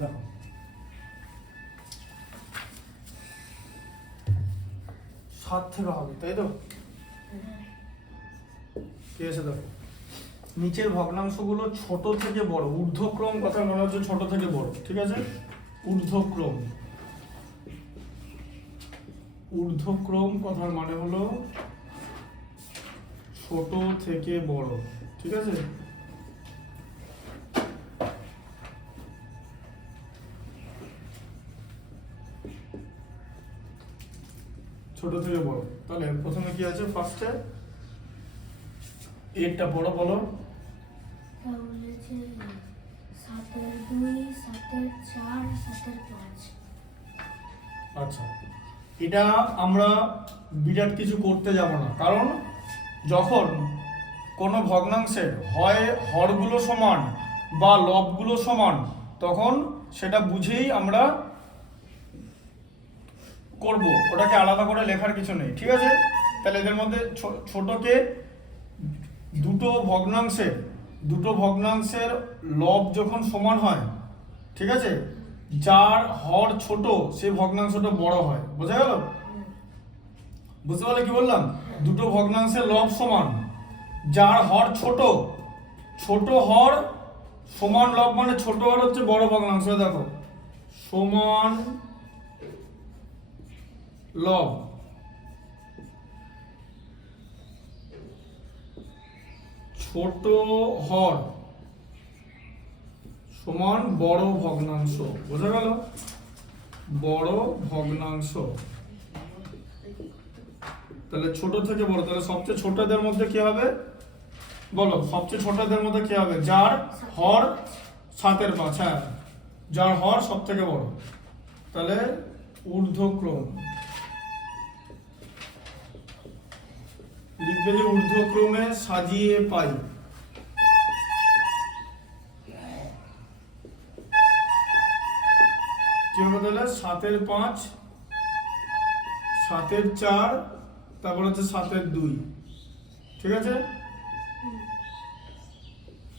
দেখো 7 থেকে হবে, তাই তো? কি আছে দেখো, নিচের ভগ্নাংশগুলো ছোট থেকে বড়, ঊর্ধ্বক্রম কথা মনে হচ্ছে ছোট থেকে বড়, ঠিক আছে? ঊর্ধ্বক্রম, ঊর্ধ্বক্রম কথার মানে হলো ছোট থেকে বড়, ঠিক আছে? ছোট থেকে বড়, তাহলে প্রথমে কি আছে? ফার্স্টে এরটা বড় বলো। তাহলে যে 7/2, 7/4, 7/5। আচ্ছা, এটা আমরা বিরাট কিছু করতে যাব না, কারণ যখন কোনো ভগ্নাংশের হয় হরগুলো সমান বা লবগুলো সমান, তখন সেটা বুঝেই আমরা করব, ওটাকে আলাদা করে লেখার কিছু নেই, ঠিক আছে? তাহলে এদের মধ্যে ছোটকে দুটো ভগ্নাংশের লব যখন সমান হয়, ঠিক আছে, যার হর ছোট সেই ভগ্নাংশটা বড় হয়, বোঝা গেল? বুঝতে পারলে কি বললাম? দুটো ভগ্নাংশের লব সমান, যার হর ছোট, ছোট হর সমান লব মানে ছোট হর হচ্ছে বড় ভগ্নাংশ, দেখো সমান লব, ছোট হর সমান বড় ভগ্নাংশ, বোঝা গেল? বড় ভগ্নাংশ, তাহলে ছোট থেকে বড়, তাহলে সবচেয়ে ছোটদের মধ্যে কি হবে বলো? সবচেয়ে ছোটদের মধ্যে কি হবে? যার হর 7/5, হ্যাঁ, যার হর সব থেকে বড়, তাহলে ঊর্ধ্বক্রম লিখবে যে ঊর্ধ্বক্রমে সাজিয়ে পাই। কি হবে তাহলে? 7/5, 7/4, তারপর হচ্ছে 7/2, ঠিক আছে?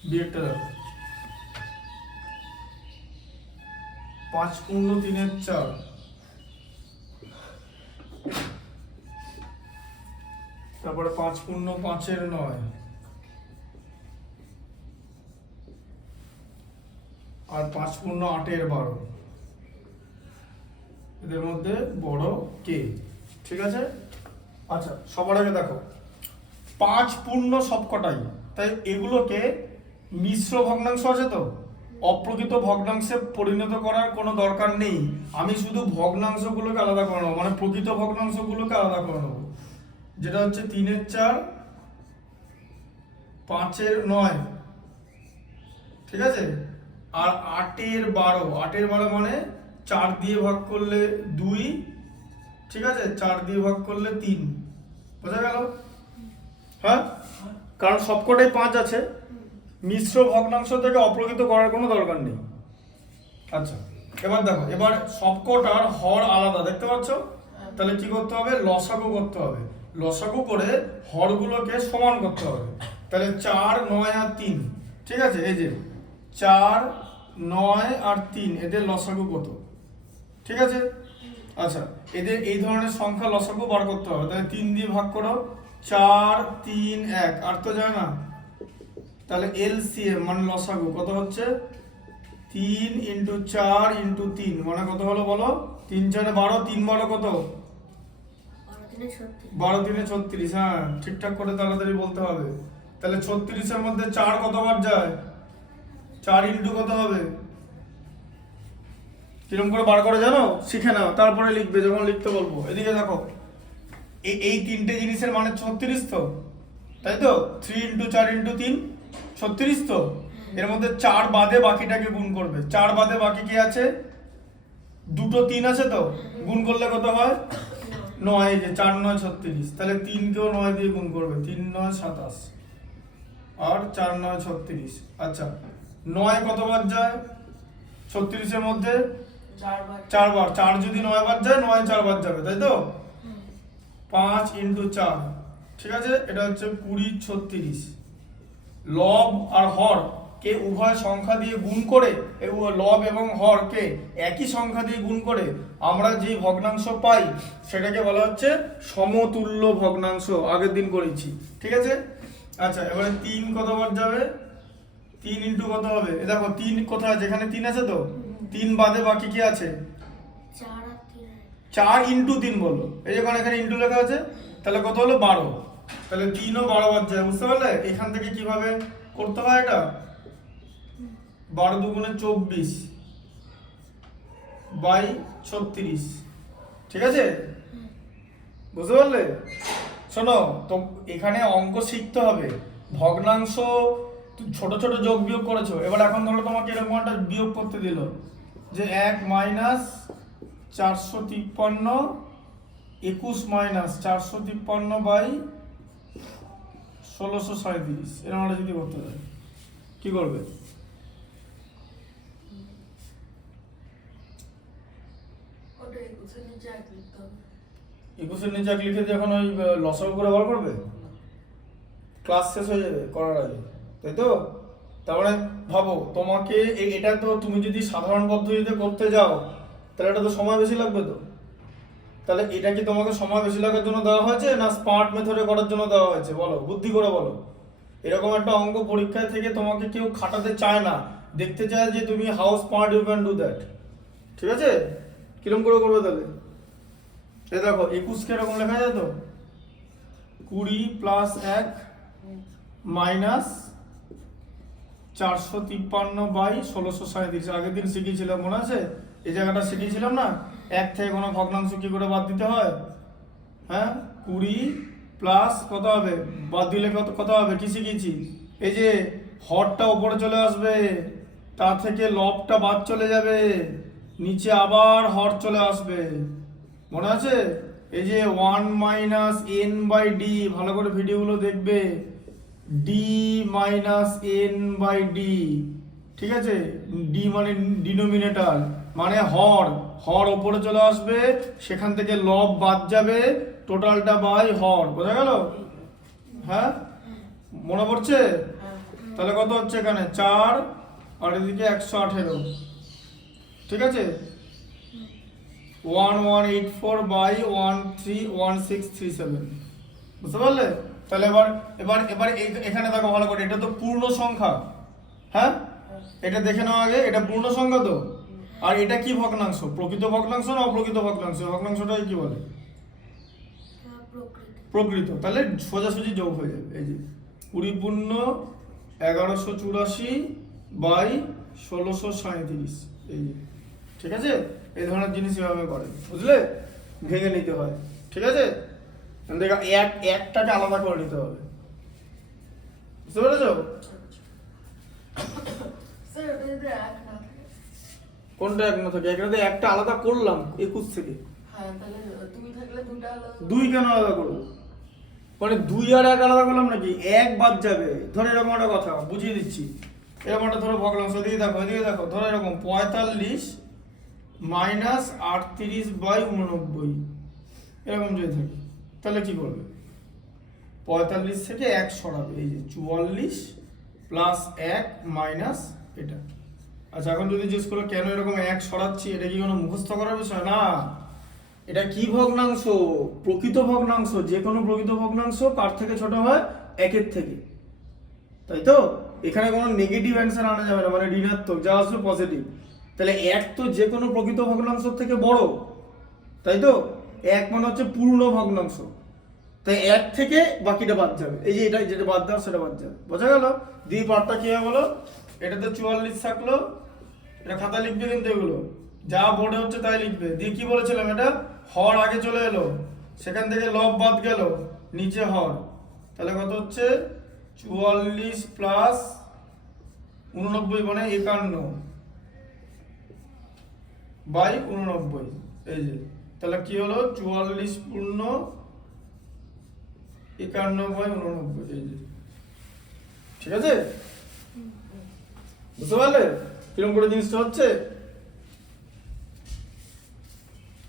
বিয়েরটা দেখো, 5 পূর্ণ 3/4, তারপরে 5 পূর্ণ 5/9, আর 5 পূর্ণ 8/12, এদের মধ্যে বড় কে, ঠিক আছে? আচ্ছা, সবার আগে দেখো 5 পূর্ণ সবকটাই, তাই এগুলোকে মিশ্র ভগ্নাংশ আছে তো, অপ্রকৃত ভগ্নাংশে পরিণত করার কোনো দরকার নেই, আমি শুধু ভগ্নাংশগুলোকে আলাদা করে নেবো, মানে প্রকৃত ভগ্নাংশগুলোকে আলাদা করে নেবো, যেটা হচ্ছে 3/4, 5/9, ঠিক আছে? আর 8/12, 8/12 মানে 4 দিয়ে ভাগ করলে 2, ঠিক আছে? 4 দিয়ে ভাগ করলে 3, বোঝা গেল? হ্যাঁ, কারণ সবকটাই 5 আছে, মিশ্র ভগ্নাংশ থেকে অপ্রকৃত করার কোনো দরকার নেই। আচ্ছা, এবার দেখো, এবার সবকটার হর আলাদা, দেখতে পাচ্ছ? তাহলে কি করতে হবে? লসাগু করতে হবে, লসাগু করে হরগুলোকে সমান করতে হবে। তাহলে 4, 9 আর 3, ঠিক আছে? এই যে 4, 9 আর 3, এদের লসাগু কত, ঠিক আছে? আচ্ছা, এদের এই ধরনের সংখ্যা লসাগু বার করতে হবে, তাহলে 3 দিয়ে ভাগ করো, 4, 3, 1, আর তো যায় না, তাহলে এলসিএম মানে লসাগু কত হচ্ছে? 3 × 4 × 3 মানে কত হলো বলো? 3 × 4 = 12, 3 × 12 কত? 12 × 3 = 36, হ্যাঁ, ঠিকঠাক করে তাড়াতাড়ি বলতে হবে। তাহলে 36-এর মধ্যে 4 কতবার যায়? 4 × কত হবে? কিরকম করে বার করে জানো? শিখে নাও, তারপরে লিখবে যখন লিখতে বলবো। এদিকে দেখো, এই তিনটে জিনিসের মানে 36 তো, তাই তো? 3 × 4 × 3 36 তো, এর মধ্যে 4 বাদে বাকিটাকে গুণ করবে, 4 বাদে বাকি কি আছে? দুটো 3 আছে তো, গুণ করলে কত হয়? 9, এই যে 4 × 9 = 36, তাহলে 3 কেও 9 দিয়ে গুণ করবে, 3 × 9 = 27, আর 4 × 9 = 36। আচ্ছা, 9 কতবার যায় 36-এর মধ্যে? 4 বার। 4 যদি 9 বার যায়, 9 4 বার যাবে, তাই তো? 5 × 4, ঠিক আছে? এটা হচ্ছে 20, 36। লব আর হর কে উভয় সংখ্যা দিয়ে গুণ করে লব এবং হরকে একই সংখ্যা দিয়ে গুণ করে আমরা যে ভগ্নাংশ পাই সেটাকে বলা হচ্ছে সমতুল্য ভগ্নাংশ। আগের দিন করেছি, ঠিক আছে। আচ্ছা, এবারে 3 কতবার যাবে? 3 ইন্টু কত হবে? এ দেখো 3 কোথায় আছে? এখানে 3 আছে তো, 3 বাদে বাকি কি আছে? 4 আর 3 4 ইন্টু 3 বলো, এই যখন এখানে ইন্টু লেখা আছে তাহলে কত হলো? 12। তাহলে 3 ও 12 বার যায়, বুঝতে পারলে? এখান থেকে কিভাবে করতে হয় এটা? 12 দুগুণে 24 বাই 36, ঠিক আছে, বুঝতে পারলে? শোনো, তো এখানে অঙ্ক শিখতে হবে। ভগ্নাংশ ছোট ছোট যোগ বিয়োগ করেছো, এবার এখন ধরো তোমাকে এরকম একটা বিয়োগ করতে দিল যে 1 মাইনাস 453 21 মাইনাস 453 বাই 1637, এরকম একটা যদি করতে দেয় কি করবে? ওটা 21 এর নিচে 1 লিখতে হবে। 21 এর নিচে 1 লিখে দিয়ে এখন ওই লসাগু করে বার করবে? ক্লাস শেষ হয়ে যাবে করার আগে, তাই তো? তারপরে ভাবো, তোমাকে এটা তো তুমি যদি সাধারণ পদ্ধতিতে করতে যাও তাহলে এটা তো সময় বেশি লাগবে তো। তাহলে এটা কি তোমাকে সময় বেশি লাগার জন্য দেওয়া হয়েছে না স্মার্ট মেথডে করার জন্য দেওয়া হয়েছে? বলো, বুদ্ধি করে বলো। এরকম একটা অঙ্ক পরীক্ষায় থেকে তোমাকে কেউ খাটাতে চায় না, দেখতে চায় যে তুমি how smart you can do that, ঠিক আছে? কিরকম করে করবে তাহলে? এই দেখো 21 কে এরকম লেখা যায় তো, 20 প্লাস 1 মাইনাস 453 বাই 1637। আগের দিন শিখিয়েছিলাম, মনে আছে? এই জায়গাটা শিখিয়েছিলাম না, 1 থেকে কোনো ভগ্নাংশ কি করে বাদ দিতে হয়? হ্যাঁ, 20 প্লাস কত হবে? বাদ দিলে কত কত হবে? কি শিখিয়েছি? এই যে হরটা উপরে চলে আসবে, তা থেকে লবটা বাদ চলে যাবে, নিচে আবার হর চলে আসবে, মনে আছে? এই যে 1 মাইনাস এন বাই ডি, ভালো করে ভিডিওগুলো দেখবে, D minus N by D, ঠিক আছে? ডি মানে ডিনোমিনেটর, মানে হর, হর ওপরে চলে আসবে, সেখান থেকে লব বাদ যাবে, টোটালটা বাই হর, বোঝা গেল? হ্যাঁ, মনে পড়ছে? তাহলে কত হচ্ছে এখানে? 4 আর এদিকে 118, ঠিক আছে? 1184 বাই 131637, বুঝতে পারলে? তাহলে এবার এবার এবার এখানে দেখো ভালো করে, এটা তো পূর্ণ সংখ্যা, হ্যাঁ? এটা দেখে নাও আগে, এটা পূর্ণ সংখ্যা তো। আর এটা কি ভগ্নাংশ? প্রকৃত ভগ্নাংশ না অপ্রকৃত ভগ্নাংশ? ভগ্নাংশটাই কি বলে? প্রকৃত। তাহলে সোজাসুজি যোগ হয়ে যাবে। এই যে 20 পূর্ণ 1184 বাই 1637, এই যে, ঠিক আছে? এই ধরনের জিনিস এভাবে করে, বুঝলে? ভেঙে নিতে হয়, ঠিক আছে? দেখো একটাকে আলাদা করে নিতে হবে, বুঝতে পেরেছো? স্যার ওটা যদি 1 না থাকে? কোনটা 1 না থাকে? এখানে একটা আলাদা করলাম 21 থেকে। হ্যাঁ, তাহলে 2 থাকলে 2টা আলাদা। 2 কেন আলাদা করবো? মানে 2 আর 1 আলাদা করলাম নাকি? 1 বাদ যাবে। ধরো এরকম একটা কথা বুঝিয়ে দিচ্ছি, এরকম একটা ধরো ভগ্নাংশ, এদিকে দেখো, এদিকে দেখো, ধরো এরকম 45 মাইনাস 38 বাই 89, এরকম যদি থাকে তাহলে কি করবে? 45 থেকে 1 সরাবে, এই যে 44 প্লাস 1 মাইনাস এটা। আচ্ছা, এখন যদি জিজ্ঞেস করো কেন এরকম 1 সরাচ্ছি, এটা কি কোনো মুখস্থ করার বিষয় না? এটা কি ভগ্নাংশ? প্রকৃত ভগ্নাংশ। যে কোনো প্রকৃত ভগ্নাংশ কার থেকে ছোট হয়? 1 থেকে, তাই তো? এখানে কোনো নেগেটিভ অ্যান্সার আনা যাবে না, মানে ঋণাত্মক, যা আসবে পজিটিভ। তাহলে 1 তো যে কোনো প্রকৃত ভগ্নাংশ থেকে বড়, তাই তো? 1 মানে হচ্ছে পূর্ণ ভগ্নাংশ, তাই 1 থেকে বাকিটা বাদ যাবে। এই যে এটা যেটা বাদ দাও সেটা বাদ যাবে, বোঝা গেল? দ্বি পার্টটা কি হবে বলো? এটাতে 44 থাকলো, এটা খাতা লিখবে কিন্তু, এগুলো যা বোর্ডে হচ্ছে তাই লিখবে। দিয়ে কি বলেছিলাম, এটা হর আগে চলে এলো, সেখান থেকে লব বাদ গেল, নিচে হর, তাহলে কত হচ্ছে? 44 প্লাস 89 মানে 51 বাই 89, এই যে, তাহলে কি হলো? 44 পূর্ণ 51 বাই 89, এই যে, ঠিক আছে? বুঝতে পারলে কিরকম করে জিনিসটা হচ্ছে?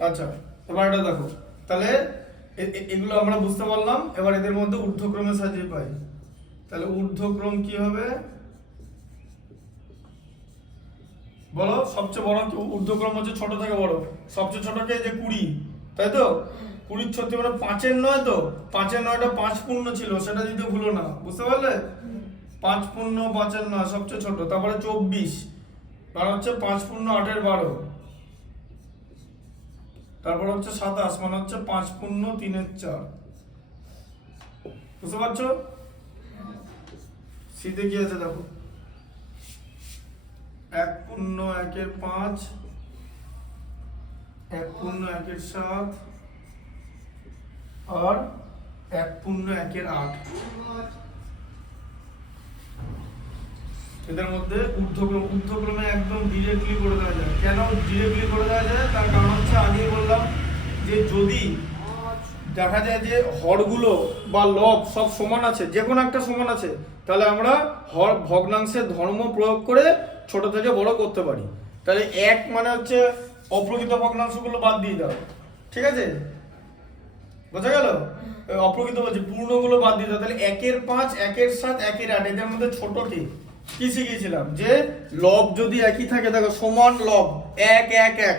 আচ্ছা, এবার এটা দেখো, তাহলে এগুলো আমরা বুঝতে পারলাম। এবার এদের মধ্যে ঊর্ধ্বক্রমে সাজিয়ে পাই, তাহলে ঊর্ধ্বক্রম কি হবে? বলো সবচেয়ে বড় ঊর্ধ্বক্রম হচ্ছে ছোট থেকে বড়, সবচেয়ে ছোটকে যে 20, তাই তো? 20 36 মানে 5-এর 9, তো 5-এর 9টা 5 পূর্ণ ছিল, সেটা দিতে ভুলো না, বুঝতে পারলে? 5 পূর্ণ 5-এর 9 সবচেয়ে ছোট, তারপরে 24 আর হচ্ছে 5 পূর্ণ 8-এর 12, তারপর হচ্ছে 27 মানে হচ্ছে 5 পূর্ণ 3-এর 4, বুঝতে পারছো? সিতে কি আছে দেখো, 1 পূর্ণ 1-এর 5, 1 পূর্ণ 1-এর 7 আর 1 পূর্ণ 1-এর 8। এদের মধ্যে ঊর্ধ্বক্রমে একদম ডিরেক্টলি করে দেওয়া যায়। কেন ডিরেক্টলি করে দেওয়া যায়? তার কারণ হচ্ছে আগেই বললাম যে যদি দেখা যায় যে হরগুলো বা লব সব সমান আছে, যে কোনো একটা সমান আছে, তাহলে আমরা হর ভগ্নাংশের ধর্ম প্রয়োগ করে ছোট থেকে বড় করতে পারি। তাহলে 1 মানে হচ্ছে অপ্রকৃত ভগ্নাংশগুলো বাদ দিয়ে দাও, ঠিক আছে? বোঝা গেল? অপ্রকৃত বলছি পূর্ণগুলো বাদ দিয়ে দাও। তাহলে 1-এর 5, 1-এর 7, 1-এর 8, এদের মধ্যে ছোট কি শিখিয়েছিলাম? যে লব যদি একই থাকে, দেখো সমান লব 1 1 1,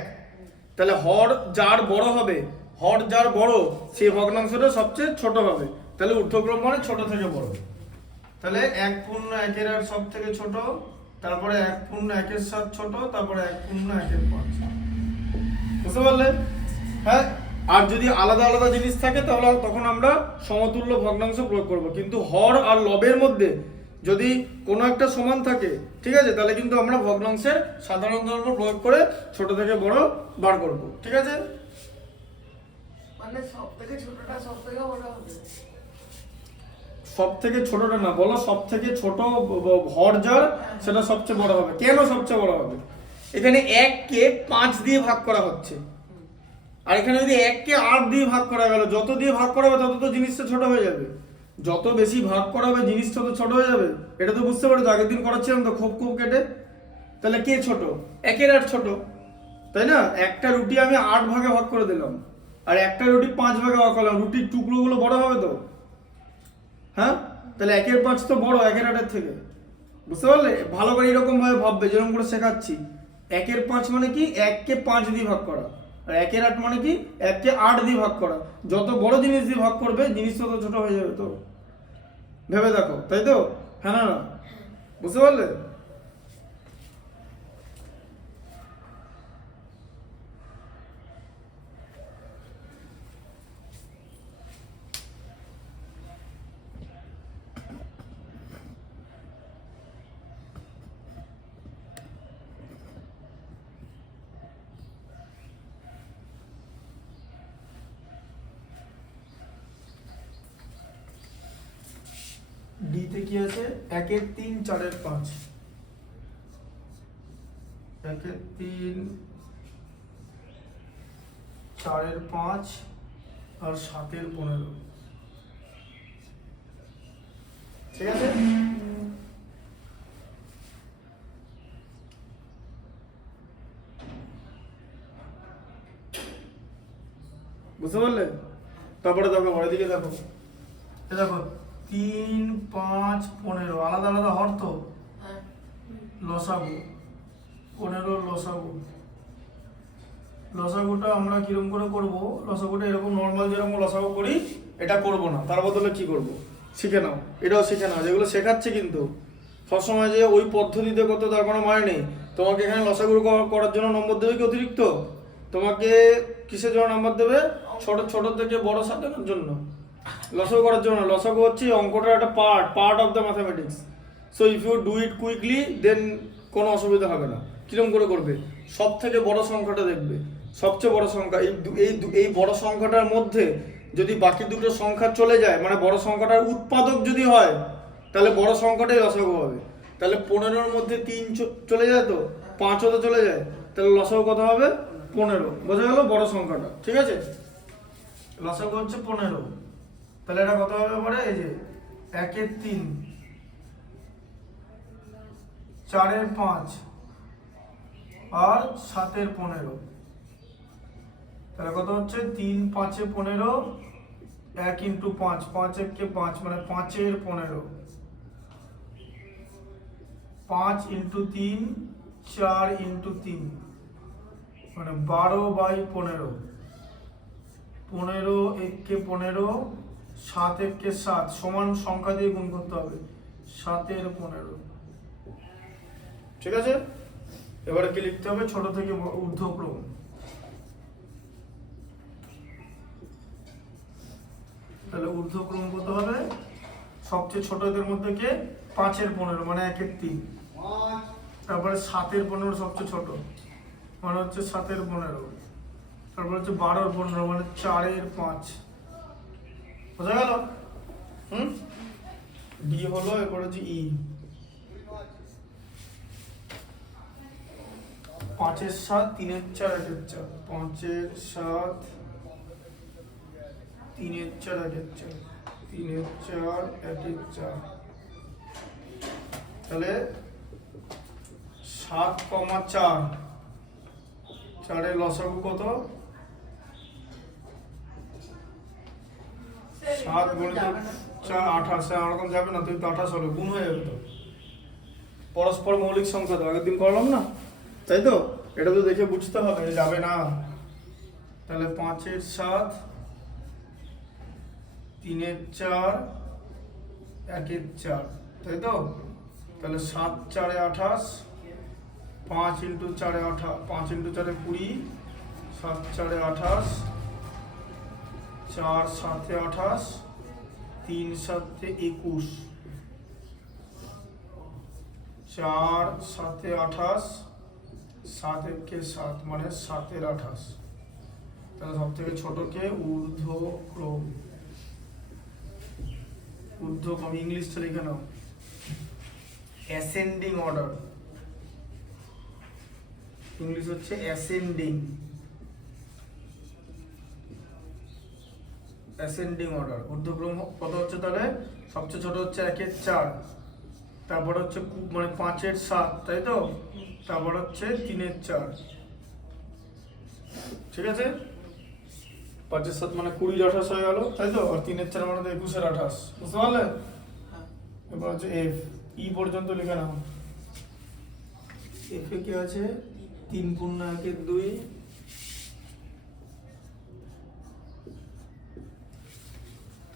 তাহলে হর যার বড় হবে, হর যার বড় সেই ভগ্নাংশটা সবচেয়ে ছোট হবে। তাহলে ঊর্ধ্বক্রম মানে ছোট থেকে বড়। তাহলে 1 পূর্ণ 1-এর 8 সব থেকে ছোট, তারপরে 1 পূর্ণ 1-এর 7 ছোট, তারপরে 1 পূর্ণ 1-এর 5, বুঝতে পারলে? হ্যাঁ, আর যদি আলাদা আলাদা জিনিস থাকে তাহলে তখন আমরা সমতুল্য ভগ্নাংশ প্রয়োগ করব। কিন্তু হর আর লবের মধ্যে যদি কোনো একটা সমান থাকে, ঠিক আছে, তাহলে কিন্তু আমরা ভগ্নাংশের সাধারণ ধর্ম প্রয়োগ করে ছোট থেকে বড় বার করব, ঠিক আছে? মানে সব থেকে ছোটটা সব থেকে বড় হবে। সব থেকে ছোটটা না, বলো সব থেকে ছোট হর যার সেটা সবচেয়ে বড় হবে। কেন সবচেয়ে বড় হবে? এখানে 1 কে 5 দিয়ে ভাগ করা হচ্ছে, আর এখানে যদি 1 কে 8 দিয়ে ভাগ করা গেল, যত দিয়ে ভাগ করা হবে তত তো জিনিসটা ছোট হয়ে যাবে। যত বেশি ভাগ করা হবে জিনিসটা তো ছোট হয়ে যাবে। এটা তো বুঝতে পারো, তো আগের দিন করাচ্ছিলাম তো খোপ খোপ কেটে। তাহলে কে ছোট? 1-এর 8 ছোট, তাই না? একটা রুটি আমি 8 ভাগে ভাগ করে দিলাম, আর একটা রুটি 5 ভাগে ভাগ করলাম, রুটির টুকরোগুলো বড় হবে তো, হ্যাঁ? তাহলে 1-এর 5 তো বড় 1-এর 8-এর থেকে, বুঝতে পারলে? ভালো করে এরকম ভাবে ভাববে, যেরকম করে শেখাচ্ছি। 1-এর 5 মানে কি? 1 কে 5 দিয়ে ভাগ করা, আর 1-এর 8 মানে কি? 1 কে 8 দিয়ে ভাগ করা। যত বড় জিনিস দিয়ে ভাগ করবে জিনিসটা তো ছোট হয়ে যাবে। তো ভেবে দেখো, তাই তো? হ্যাঁ না? বুঝতে পারলে? ডিতে কি আছে? 1-এর 3, 4-এর 5, 1-এর 3, 4-এর 5 আর 7-এর 15, ঠিক আছে? বুঝতে পারলে? তারপরে দেখো ঘরের দিকে দেখো, দেখো 3 5 15 আলাদা আলাদা হর তো, হ্যাঁ লসাগু 15 লসাগু। লসাগুটা আমরা কিরকম করে করব? লসাগুটা এরকম নর্মাল যেরকম লসাগু করি এটা করব না, তার বদলে কি করব শিখে নাও। এটাও শিখে নাও, যেগুলো শেখাচ্ছে কিন্তু সবসময় যে ওই পদ্ধতিতে করতে তার কোনো মানে নেই। তোমাকে এখানে লসাগু করার জন্য নম্বর দেবে কি অতিরিক্ত? তোমাকে কিসের জন্য নাম্বার দেবে? ছোট ছোট থেকে বড় সাজানোর জন্য, লসাগু করার জন্য। লসাগু হচ্ছে অঙ্কটার একটা part of the mathematics. So if you do it quickly then কোনো অসুবিধা হবে না। কিরকম করে করবে? সব থেকে বড় সংখ্যাটা দেখবে, সবচেয়ে বড় সংখ্যা, এই বড় সংখ্যাটার মধ্যে যদি বাকি দুটো সংখ্যা চলে যায়, মানে বড় সংখ্যাটার উৎপাদক যদি হয়, তাহলে বড় সংখ্যাটাই লসাগু হবে। তাহলে 15-র মধ্যে 3 চলে যায়, তো 5ও তো চলে যায়, তাহলে লসাগু কত হবে? 15। বোঝা গেল বড় সংখ্যাটা, ঠিক আছে? লসাগু হচ্ছে 15। তাহলে এটা কত হবে পরে? এই যে 1-এর 3, 4-এর 5 আর 7-এর 15। তাহলে কত হচ্ছে? 3 5-এ 15, 1 ইন্টু 5, 5 1 5 মানে 5-এর 15, 5 ইন্টু 3 4 ইন্টু 3 মানে 12/15। 15 1 15, 7 1 7 সমান সংখ্যা দিয়ে গুণ করতে হবে, 7 এর 15। ঠিক আছে, এবারে কি লিখতে হবে, ছোট থেকে ঊর্ধ্বক্রম। তাহলে ঊর্ধ্বক্রম কত হবে, সবচেয়ে ছোটদের মধ্যে কে, 5 এর 15 মানে 1 এর 3, তারপরে 7 এর 15 সবচেয়ে ছোট মানে হচ্ছে 7 এর 15, তারপর হচ্ছে 12 এর 15 মানে 4 এর 5। বোঝা গেল? ডি হলো, এরপর হচ্ছে ই। 5 এর 7 3 এর 4 1 এর 4, 5 এর 7 3 এর 4 1 এর 4, 3 এর 4 1 এর 4। তাহলে 7,4, 4 এর লসাগু কত, 7 গুণিত 4 28। এরকম যাবে না, তুই তো 28 হলো, গুণ হয়ে যাবে তো। পরস্পর মৌলিক সংখ্যা তো আগের দিন করলাম না, তাই তো, এটা তো দেখে বুঝতে হবে, যাবে না। তাহলে 5 এর 7 3 এর 4 1 এর 4, তাই তো। তাহলে 7 4 28, 5 ইন্টু 4 28, 5 ইন্টু 4 20, 7 4 28, 4 7 28, 3 7 21, 4 7 28, 7 1 7 মানে 7 এর 28। তাহলে সব থেকে ছোট কে, ঊর্ধ্বক্রম। ঊর্ধ্বক্রম ইংলিশটা লিখে নাও, অ্যাসেন্ডিং অর্ডার। ইংলিশ হচ্ছে অ্যাসেন্ডিং, অ্যাসেন্ডিং অর্ডার। ঊর্ধ্বক্রম কত হচ্ছে, তাহলে সবচেয়ে ছোট হচ্ছে 1 এর 4, তারপর হচ্ছে মানে 5 এর 7, তাই তো, তারপর হচ্ছে 3 এর 4। ঠিক আছে, 5 এর 7 মানে 20 28 হয়ে গেল, তাই তো, আর 3 এর 4 মানে তো 21 এর 28। বুঝতে পারলে? এবার হচ্ছে এফ, ই পর্যন্ত লিখে নাও। এফ এ কি আছে, 3 পূর্ণ 1 এর 2,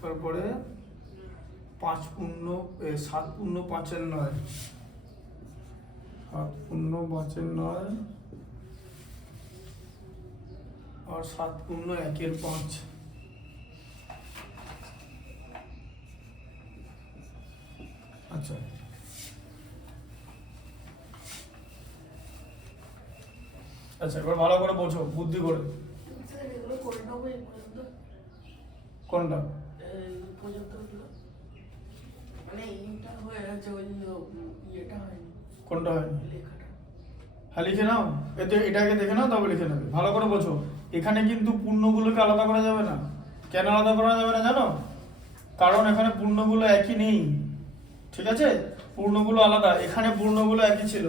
তারপরে 5 পূর্ণ 7 পূর্ণ 5 এর 9, 7 পূর্ণ 5 এর 9, আর 7 পূর্ণ 1 এর 5। আচ্ছা, আচ্ছা এবার ভালো করে বোঝো, বুদ্ধি করে। স্যার এগুলো করে নেবো এই পর্যন্ত, কোনটা? এই পর্যন্ত হলো, মানে ইটা হয়ে গেছে, ওই ইয়েটা হয়নি, কোনটা হয়নি? লেখাটা। হ্যাঁ লিখে নাও, এটাকে দেখে নাও, তবে লিখে নেবে। ভালো করে বোঝো, এখানে কিন্তু পূর্ণগুলোকে আলাদা করা যাবে না। কেন আলাদা করা যাবে না জানো? কারণ এখানে পূর্ণগুলো একই নেই। ঠিক আছে, পূর্ণগুলো আলাদা, এখানে পূর্ণগুলো একই ছিল,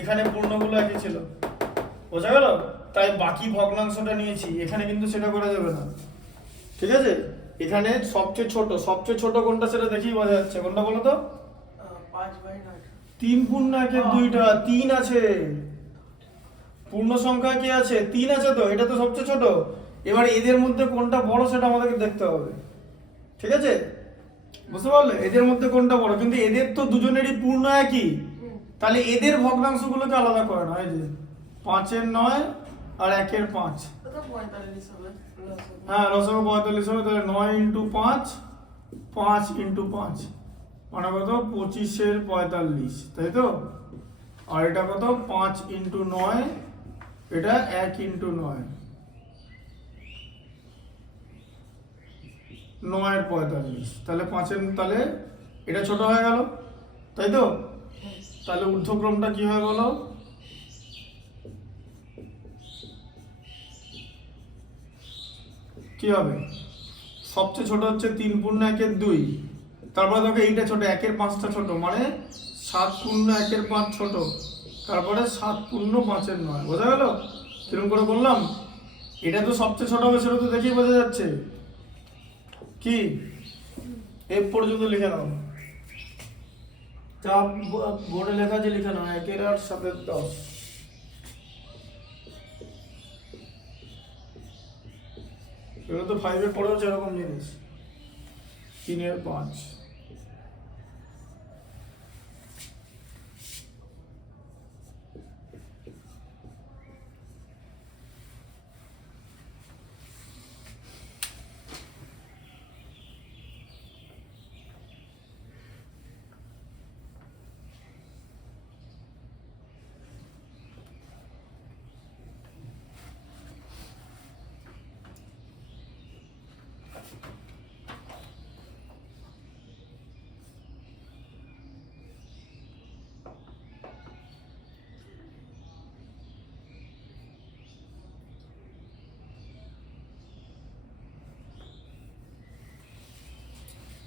এখানে পূর্ণগুলো একই ছিল। বোঝা গেল? তাই বাকি ভগ্নাংশটা নিয়েছি, এখানে কিন্তু সেটা করা যাবে না। ঠিক আছে, এখানে সবচেয়ে ছোট কোনটা সেটা দেখেই বোঝা যাচ্ছে। কোনটা বলো তো? 5/9। 3 পূর্ণ 1 এর 2টা 3 আছে। পূর্ণ সংখ্যা কি আছে? 3 আছে, তো এটা তো সবচেয়ে ছোট। এবার এদের মধ্যে কোনটা বড় সেটা আমাদেরকে দেখতে হবে। ঠিক আছে, বুঝতে পারলে? এদের মধ্যে কোনটা বড়, কিন্তু এদের তো দুজনেরই পূর্ণ একই, তাহলে এদের ভগ্নাংশগুলোকে আলাদা করে না। এই যে 5 এর 9 আর 1 এর 5, তো 45 হবে, হ্যাঁ লসাগু 45 হবে। তাহলে 9 ইন্টু 5, 5 ইন্টু 5 মানে কত, 25 এর 45, তাই তো। আর এটা কত, 5 ইন্টু 9, এটা 1 ইন্টু 9, 9 এর 45। তাহলে 5 এর, তাহলে এটা ছোট হয়ে গেল, তাই তো। তাহলে ঊর্ধ্বক্রমটা কি হয়ে গেল, কি হবে? সবচেয়ে ছোট হচ্ছে 3 পূর্ণ 1 এর 2, তারপরে দেখো এইটা ছোট, 1 এর 5টা ছোট, মানে 7 পূর্ণ 1 এর 5 ছোট, তারপরে 7 পূর্ণ 5 এর 9। বোঝা গেল কিরকম করে বললাম? এটা তো সবচেয়ে ছোট হবে, সেটা তো দেখেই বোঝা যাচ্ছে। কি এফ পর্যন্ত লিখে নাও। যা বোর্ডে লেখা আছে লিখে নাও, 1 আর 7 10। এগুলো তো 5 এর পরেও এরকম জিনিস। 3 এর 5।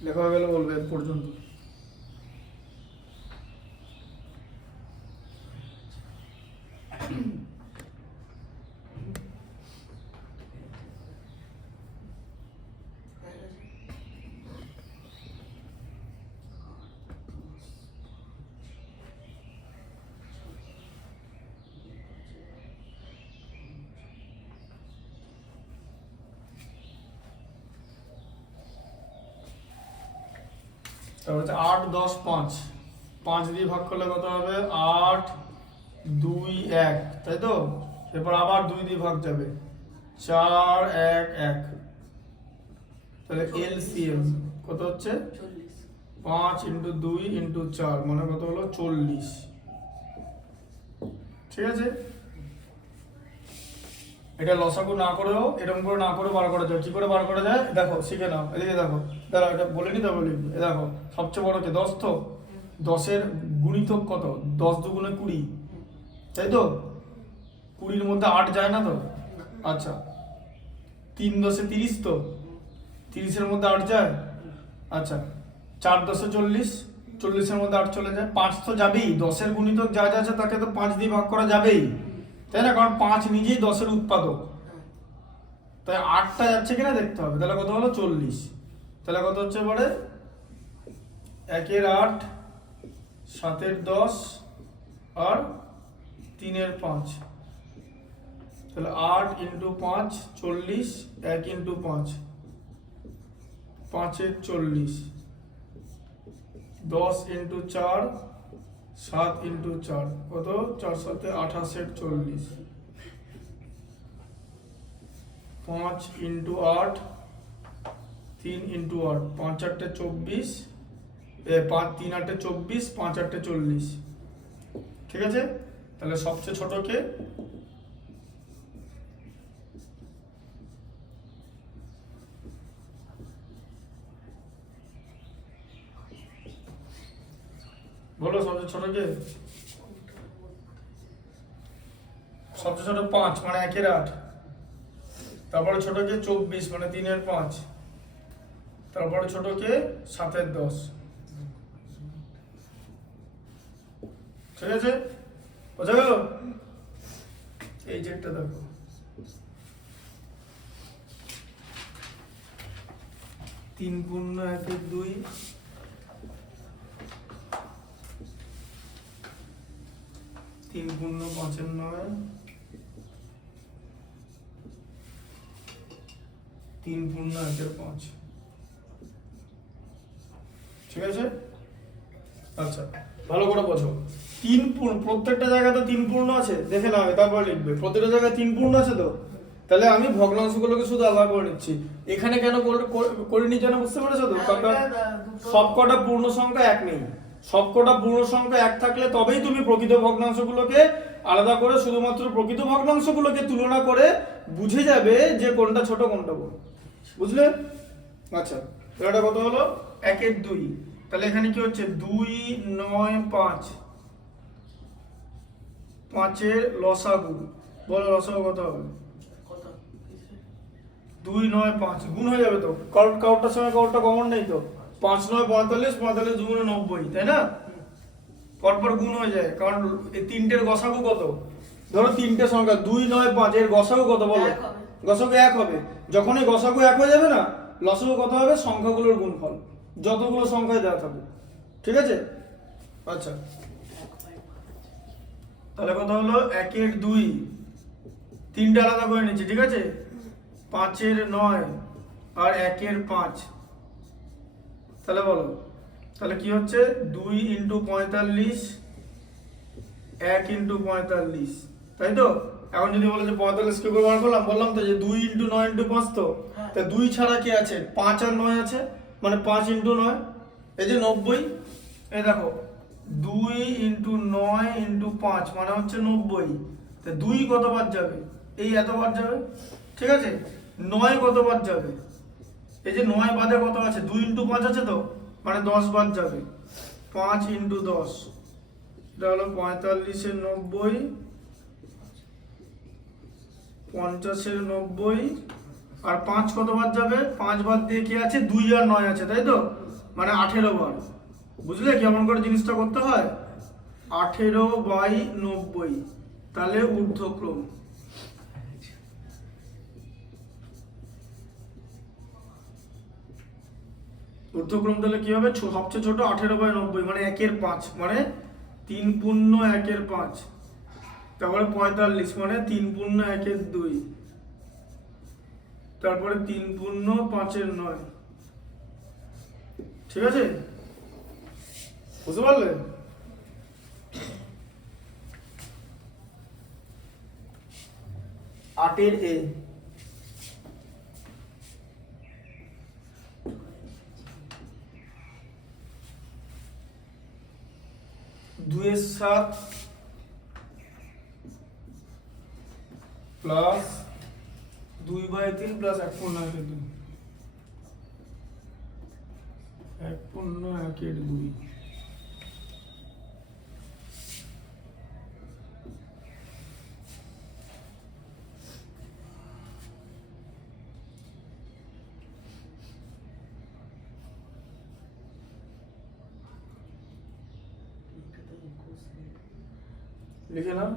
লেখা হয়ে গেলে বলবে এর পর্যন্ত। তারপর হচ্ছে 8 10 5। 5 দিয়ে ভাগ করলে কত হবে? 8 2 1, তাই তো? এরপর আবার 2 দিয়ে ভাগ যাবে, 4 1 1। তাহলে এলসিএম কত হচ্ছে? 5 × 2 × 4 মানে কত হলো? 40। ঠিক আছে, এটা লসাগু না করেও এরকম করে না করে বার করা যায়। কি করে বার করা যায় দেখো, শিখে নাও। এদিকে দেখো, দাঁড়াও, এটা বলে নি তবে লিখবে। এ দেখো, সবচেয়ে বড় কে? 10। তো 10-এর গুণিতক কত? 10 × 2 = 20, তাই তো? 20-র মধ্যে 8 যায় না তো? আচ্ছা, 3 × 10 = 30, তো 30-এর মধ্যে 8 যায়? আচ্ছা, 4 × 10 = 40, 40-এর মধ্যে 8 চলে যায়। 5 তো যাবেই, 10-এর গুণিতক যা যা আছে তাকে তো 5 দিয়ে ভাগ করা যাবেই, তাই না? কারণ 5 নিজেই 10-এর উৎপাদক, তাই 8টা যাচ্ছে কিনা দেখতে হবে। তাহলে কত হলো? 40। তাহলে কত হচ্ছে পরে? 1 এর 8, 7 এর 10 আর 3 এর 5। তাহলে 8 × 5 40, 1 × 5 5 এর 40, 10 × 4 7 × 4 কত? 4 7 28 এর 40, 5 × 8 3 × 8 5 8 24, 5 3 8 24, 5 8 40। ঠিক আছে, তাহলে সবচেয়ে ছোট কে? বলো, সবচেয়ে ছোট কে? সবচেয়ে ছোট 5 মানে 1 এর 8। তারপরে ছোট কে? 24 মানে 3 এর 5। তারপরে ছোট কে? 7 এর 10। ঠিক আছে, বোঝা গেল? এই যেটা দেখো, তিন পূর্ণ 1 এর 2, 3 পূর্ণ 5 এর 9, 3 পূর্ণ 1 এর 5। ঠিক আছে, আচ্ছা ভালো করে বোঝো। 3 পূর্ণ, প্রত্যেকটা জায়গাতে 3 পূর্ণ আছে, দেখে নাও, তারপর লিখবে। প্রত্যেকটা জায়গায় 3 পূর্ণ আছে তো? তাহলে আমি ভগ্নাংশগুলোকে শুধু আলাদা করে নিচ্ছি। এখানে কেন করিনি যেন বুঝতে পেরেছো তো? কারণ সবকটা পূর্ণ সংখ্যা 1 নেই। সবকটা পূর্ণ সংখ্যা 1 থাকলে তবেই তুমি প্রকৃত ভগ্নাংশগুলোকে আলাদা করে শুধুমাত্র প্রকৃত ভগ্নাংশগুলোকে তুলনা করে বুঝে যাবে যে কোনটা ছোট কোনটা বড়। বুঝলে? আচ্ছা, এটা কত হলো? 1 এর 2। তাহলে এখানে কি হচ্ছে? 2 9 5, 5 এর লসাগু। বলো লসাগু কত হবে? 2 9 5 গুণ হয়ে যাবে তো? কাউটার সঙ্গে কাউটা কমন নেই তো? 5 9 45, 45 2 গুণে 90, তাই না? পরপর গুণ হয়ে যায়, কারণ এই তিনটের গসাগু কত? ধরো তিনটে সংখ্যা 2 9 5, এর গসাগু কত বলো? গসাগু 1 হবে। যখনই গসাগু 1 হয়ে যাবে না, লসাগু কত হবে? সংখ্যাগুলোর গুণফল, যতগুলো সংখ্যায় দেওয়া থাকবে। ঠিক আছে, আচ্ছা, 1/5 তাহলে কথা হলো 1-এর 2, 3টা আলাদা করে নিচ্ছি, ঠিক আছে? 5-এর 9 আর 1-এর 5। তাহলে বলো, তাহলে কি হচ্ছে? 2 × 45, 1 × 45, তাই তো? এখন যদি বলো যে 45 কি করে বার করলাম, বললাম তো যে 2 × 9 × 5 তো, হ্যাঁ। তা 2 ছাড়া কি আছে? 5 আর 9 আছে, মানে 5 × 9, এই যে 90। এই দেখো 2 × 9 × 5 মানে হচ্ছে 90। তা 2 কতবার যাবে? এই এতবার যাবে, ঠিক আছে? 9 কতবার যাবে? এই যে 9 বাদে কত আছে? 2 × 5 আছে তো, মানে 10 বার যাবে। 5 × 10, এটা হলো 45-এর 90, 50-এর 90, আর 5 কতবার যাবে? 5 বার দিয়ে কি আছে? 2 আর 9 আছে, তাই তো? মানে 18 বার। বুঝলে কেমন করে জিনিসটা করতে হয়? 18/90, তাহলে ঊর্ধ্বক্রম। ঊর্ধ্বক্রম তাহলে কি হবে? সবচেয়ে ছোট 18/90, মানে 1-এর 5, মানে 3 পূর্ণ 1-এর 5। তারপরে 45, মানে 3 পূর্ণ 1-এর 2। তারপরে 3 পূর্ণ 5-এর 9। ঠিক আছে? বুঝতে পারলে? আটের এ, 2-এর 7 প্লাস 2/3 প্লাস 1 পূর্ণ 1-এর 2, 1 পূর্ণ 1-এর 2। লিখে নাও।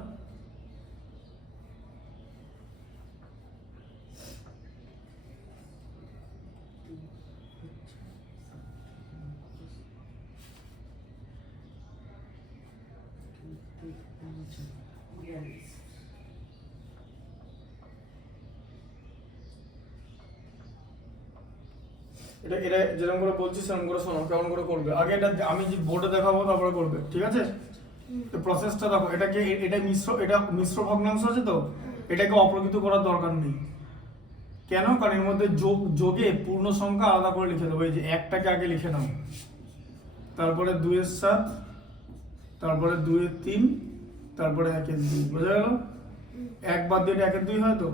এটা এটা যেরকম করে বলছি সেরকম করে শোনো, কেমন করে করবে। আগে এটা আমি যে বোর্ডে দেখাবো, তারপরে করবে, ঠিক আছে? তো প্রসেসটা দেখো, এটাকে এটা মিশ্র ভগ্নাংশ আছে তো, এটাকে অপ্রকৃত করার দরকার নেই। কেন? কারণ এর মধ্যে যোগে পূর্ণ সংখ্যা আলাদা করে লিখে দেবো। এই যে 1টাকে আগে লিখে নাও, তারপরে 2-এর 7, তারপরে 2-এর 3, তারপরে 1-এর 2। বোঝা গেল? 1 বাদ দিয়ে 1-এর 2 হয় তো।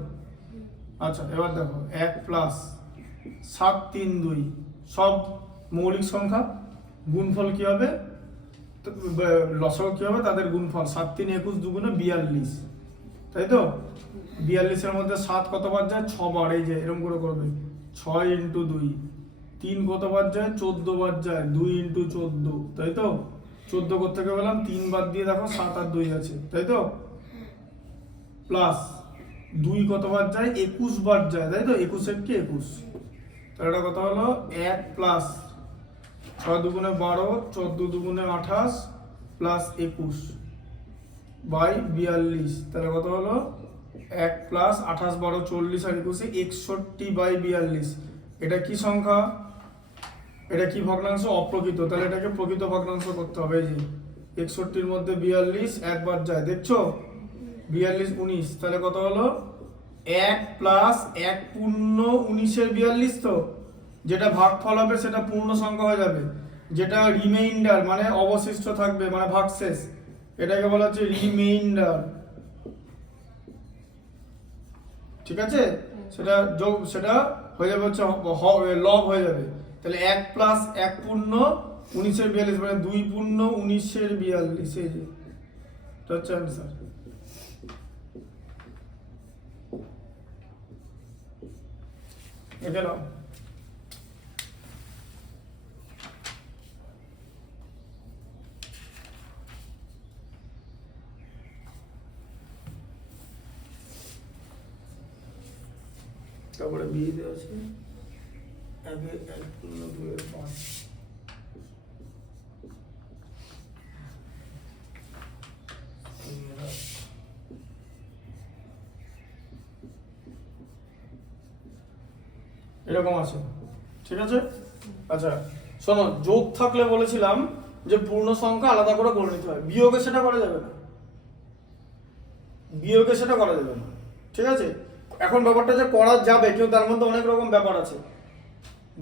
আচ্ছা, এবার দেখো 1 প্লাস 7, 3, 2, সব মৌলিক সংখ্যা। গুণফল কি হবে? লসাগু কি হবে? তাদের গুণফল। 7, 3, 21, 2 গুণে 42, তাই তো? 42-এর মধ্যে 7 কতবার যায়? 6 বার। এই যে এরকম করে করবে, 6 × 2। 3 কতবার যায়? 14 বার যায়, 2 × 14, তাই তো? 14 কোত্থেকে পেলাম? 3 বাদ দিয়ে দেখো 7 আর 2 আছে, তাই তো? প্লাস 2 কতবার যায়? 21 বার যায়, তাই তো? 21-এর কি 21, তাহলে এটা কত হলো? 1 প্লাস 6 দুগুণে 12, 14 দুগুণে 28, প্লাস 21 বাই 42, তাহলে কত হলো? 1 প্লাস 28, 12, 40 আর 21, 61/42। এটা কি সংখ্যা? এটা কি ভগ্নাংশ? অপ্রকৃত। তাহলে এটাকে প্রকৃত ভগ্নাংশ করতে হবে। এই যে 61-র মধ্যে 42 একবার যায়, দেখছো? 42, 19, তাহলে কত হলো? 1 প্লাস 1 পূর্ণ 19-এর 42 তো, যেটা ভাগফল হবে সেটা পূর্ণ সংখ্যা হয়ে যাবে। যেটা রিমাইন্ডার মানে অবশিষ্ট থাকবে, মানে ভাগশেষ, এটাকে বলা হচ্ছে রিমাইন্ডার। ঠিক আছে? সেটা যোগ, সেটা হয়ে যাবে হচ্ছে লব হয়ে যাবে। তাহলে 1 প্লাস 1 পূর্ণ 19-এর 42, মানে 2 পূর্ণ 19-এর 42। এই যে এটা হচ্ছে অ্যান্সার। দেখে নাও। তারপরে বি দেওয়া আছে, 1 পূর্ণ 2-এর 5। এরকম আছে, ঠিক আছে। আচ্ছা শোনো, যোগ থাকলে বলেছিলাম যে পূর্ণ সংখ্যা আলাদা করে করে নিতে হয়, বিয়োগে সেটা করা যাবে না, বিয়োগে সেটা করা যাবে না, ঠিক আছে। এখন ব্যাপারটা যে করা যাবে কিন্তু তার মধ্যে অনেক রকম ব্যাপার আছে,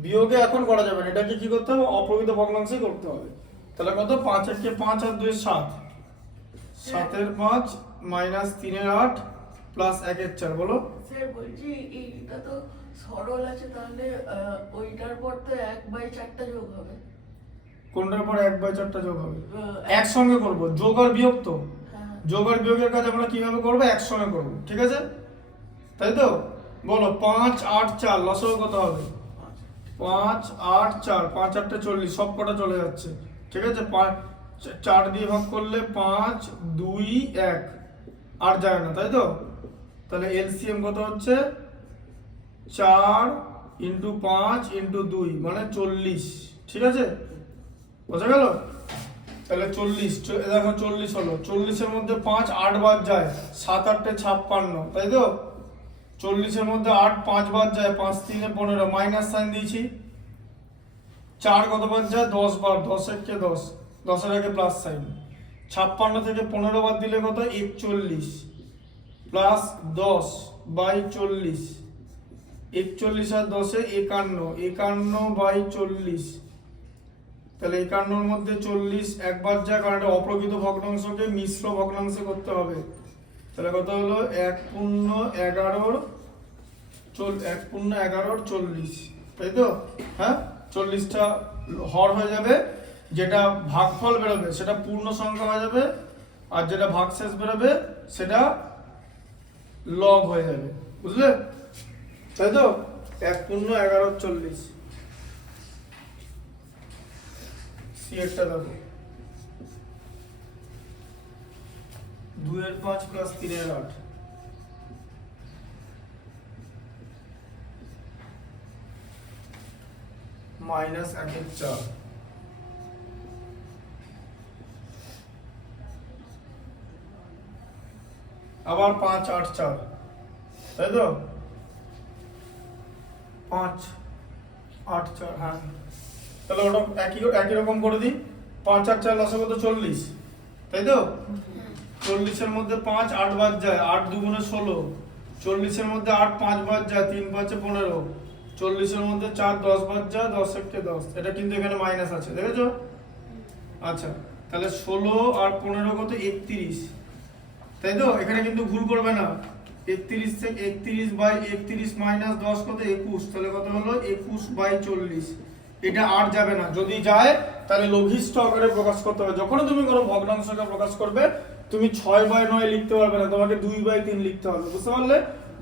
বিয়োগে এখন করা যাবে না, এটাকে কি করতে হবে, অপ্রকৃত ভগ্নাংশে করতে হবে। তাহলে কত, 5 এর 5 আর 2 এর 7, 7 এর 5 মাইনাস 3 এর 8 প্লাস 1 এর 4, বলো। স্যার বলছি এইটা তো সরল আছে, তাহলে ওইটার পর তো 1/4টা যোগ হবে। কোনটার পর 1/4টা যোগ হবে? একসঙ্গে করব, যোগ আর বিয়োগ তো, হ্যাঁ। যোগ আর বিয়োগের কাজ আমরা কিভাবে করব, একসঙ্গে করব, ঠিক আছে, তাই তো। বলো 5 8 4 লসাগু কত হবে? 5 8 4, 5 8 40, সব কটা চলে যাচ্ছে, ঠিক আছে। 4 দিয়ে ভাগ করলে 5 2 1, আর যায় না, তাই তো। তাহলে এলসিএম কত হচ্ছে, 4 ইন্টু 5 ইন্টু 2 মানে 40, ঠিক আছে, বোঝা গেল। তাহলে 40, দেখো 40 হলো, 40-এর মধ্যে 5 8 বাদ যায়, 7 8 56, তাই তো। 40-এর মধ্যে 8 5 বাদ যায়, 5 3 15, মাইনাস সাইন দিয়েছি। 4 কত বাদ যায়, 10 বার, 10 1 10, 10 এর আগে প্লাস সাইন। 56 থেকে 15 বাদ দিলে কত, 41 প্লাস 10/40, 41 আর 10 51, 51/40, তাহলে 51-এর মধ্যে 40 একবার যায়, কারণ এটা অপ্রকৃত ভগ্নাংশকে মিশ্র ভগ্নাংশে করতে হবে। তাহলে কত হলো, 1/11 তাই তো। হ্যাঁ, 40টা হর হয়ে যাবে, যেটা ভাগফল বেরোবে সেটা পূর্ণ সংখ্যা হয়ে যাবে, আর যেটা ভাগশেষ বেরোবে সেটা লব হয়ে যাবে, বুঝলে, তাই তো। 1/11 সিএরটা দেখো, 2 এর 5 প্লাস 3 এর 8, মাইনাস 1 এর 4, আবার 5 8 4, তাই তো। 5 8 4, হ্যাঁ, তাহলে ওটা একই রকম করে দিই। 5 আর 4 লসাগু কত, 40, তাই তো। 40-এর মধ্যে 5 8 বাদ যায়, 8 2 গুণে 16, 40-এর মধ্যে 8 5 বাদ যায়, 3 5 15, 40-এর মধ্যে 4 10 বাদ যায়, 10 1 10, এটা কিন্তু এখানে মাইনাস আছে, দেখেছো। আচ্ছা, তাহলে 16 আর 15 কত, 31, তাই তো। এখানে কিন্তু ভুল করবে না, 31 থেকে 31/31 মাইনাস 10 কত, 21, তাহলে কত হলো, 21/40। এটা আর যাবে না, যদি যায় তাহলে লঘিষ্ঠ আকারে প্রকাশ করতে হবে। যখন তুমি কোনো ভগ্নাংশকে প্রকাশ করবে, তুমি 6/9 লিখতে পারবে না, তোমাকে 2/3 লিখতে হবে, বুঝতে পারলে।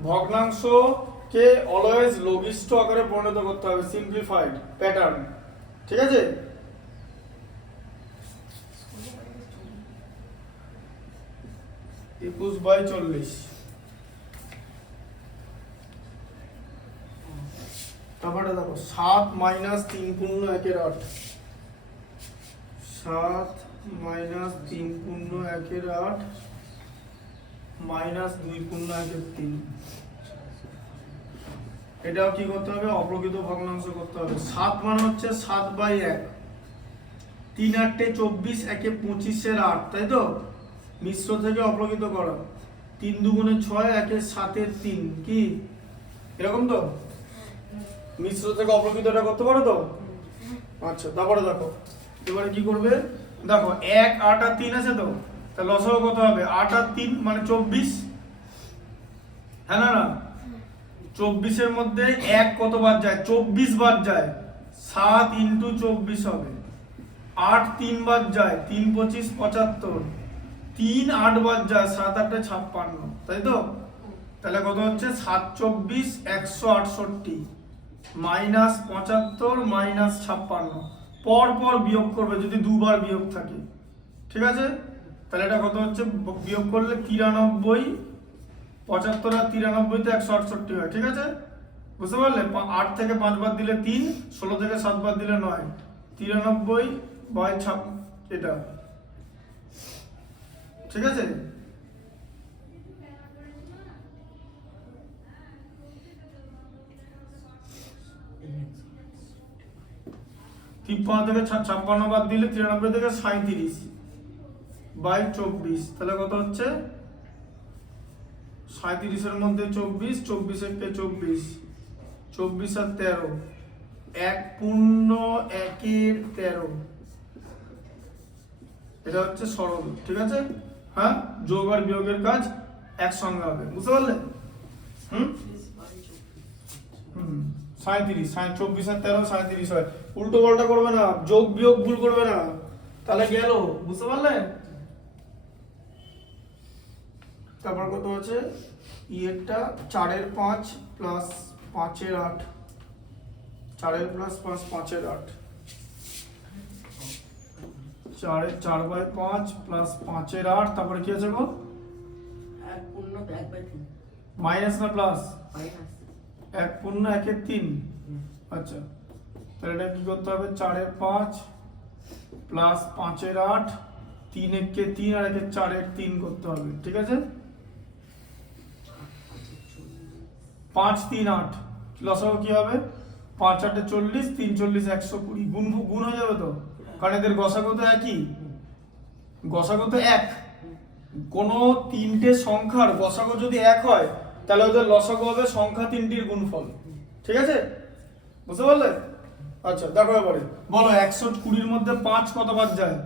ভগ্নাংশকে অলওয়েজ লঘিষ্ঠ আকারে পরিণত করতে হবে, সিম্পলিফাইড প্যাটার্ন, ঠিক আছে। = 21/40, তারপরে দেখো 7 মাইনাস 3 পূর্ণ 1 এর 8, 7 মাইনাস 3 পূর্ণ 1 এর 8 মাইনাস 2 পূর্ণ 1 এর 3, এটাও কি করতে হবে, অপ্রকৃত ভগ্নাংশ করতে হবে। 7 মানে হচ্ছে 7/1, 3 8 24, 1 25 এর 8, তাই তো। মিশ্র থেকে অপ্রকৃত করা, 3 2 গুণে 6, 1 7 এর 3, কি এরকম তো। মিশ্র থেকে অপ্রকৃতটা করতে পারো তো। আচ্ছা, তারপরে দেখো এবারে কি করবে, দেখো 1 8 আর 3 আছে তো, তাহলে লসাগু কত হবে, 8 আর 3 মানে 24, হ্যাঁ না, 24-এর মধ্যে 1 কত বাদ যায়, 24 বাদ যায়, 7 ইন্টু 24 হবে। 8 3 বাদ যায়, 3 25 75, 3 8 বাদ যায়, 7 8 56, তাই তো। তাহলে কত হচ্ছে, 7 24 168 মাইনাস 75 মাইনাস 56, পর পর বিয়োগ করবে যদি দুবার বিয়োগ থাকে, ঠিক আছে। তাহলে এটা কত হচ্ছে, বিয়োগ করলে 93, 75 আর 93 তে 168 হয়, ঠিক আছে, বুঝতে পারলে। 8 থেকে 5 বাদ দিলে 3, 16 থেকে 7 বাদ দিলে 9, 93/6, এটা ঠিক আছে। 53 থেকে 56 বাদ দিলে 93 থেকে 37 বাই 24, তাহলে কত হচ্ছে 37 এর মধ্যে 24, 24 একে 24, 24 আর 13, 1.1-13, এটা হচ্ছে সরল। ঠিক আছে, হ্যাঁ, যোগ আর বিয়োগের কাজ একসঙ্গে হবে, বুঝতে পারলে? 37, 24 আর 13 37 হয়। উল্টো পাল্টা করবে না, যোগ বিয়োগ ভুল করবে না, তাহলে গেল, বুঝতে পারলে? তারপর কত আছে, ইয়েরটা 4 এর 5 প্লাস 5 এর 8, 4 এর প্লাস 5 5 এর 8, 4 এর 4/5 প্লাস 5 এর 8, তারপরে কি আছে গো? 1/3 মাইনাস না প্লাস? মাইনাস 1.1-3। আচ্ছা, তাহলে এটা কি করতে হবে, 4 এর 5 প্লাস 5 এর 8, 3 একে 3 আর একে 4 এর 3 করতে হবে। ঠিক আছে, 5 3 8, লসাগু কি হবে, 5 8 40, 3 40 120, গুণ হয়ে যাবে তো, কারণ এদের গসাগু তো একই, গসাগু তো এক। কোন তিনটে সংখ্যার গসাগু যদি এক হয় তাহলে ওদের লসাগু হবে সংখ্যা তিনটির গুণফল। ঠিক আছে, বুঝতে পারলে? আচ্ছা, দেখো এবারে বলো 120 মধ্যে 5 কতবার যায়?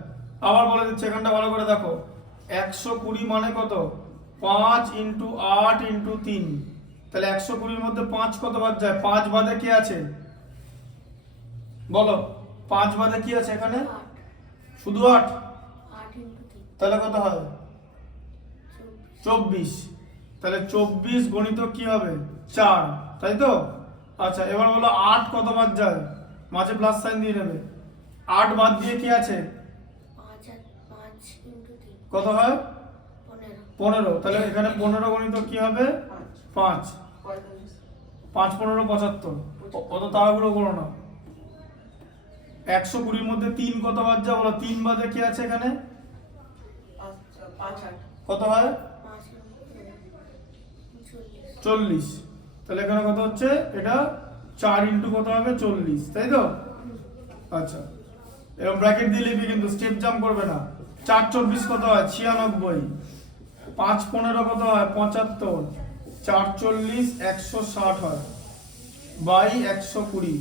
আবার বলে দিচ্ছি, এখানটা ভালো করে দেখো। 120 মানে কত, 5 × 8 × 3, তাহলে 120 মধ্যে 5 কতবার যায়? 5 বাদে কি আছে বলো, 5 বাদে কি আছে এখানে? 8 শুধু 8, 8 × 3 তাহলে কত হয়? 24 24, তাহলে 24 গণিত কি হবে 4, তাই তো? আচ্ছা, এবার বলো 8 কতবার যায়? মাঝে প্লাস সাইন দিয়ে নেবে। 8 বাদ দিয়ে কি আছে? 5 আর 5 × 3 কত হয়? 15 15, তাহলে এখানে 15 গণিত কি হবে? 5, 45 5 15 75, অত তাড়াহুড়ো করো না। 120 মধ্যে 3 কতবার যায় বলো, 3 বাদে কি আছে এখানে? 5 8 কত হয়? 5 × 40 40, তাহলে এখানে কত হচ্ছে, এটা 4 × কত হবে 40, তাই তো? আচ্ছা, এবং ব্র্যাকেট দিয়ে লিখবি, কিন্তু স্টেপ জাম্প করবে না। 4 24 কত হয় 96, 5 15 কত হয় 75, 4 40 160 হয় বাই 120,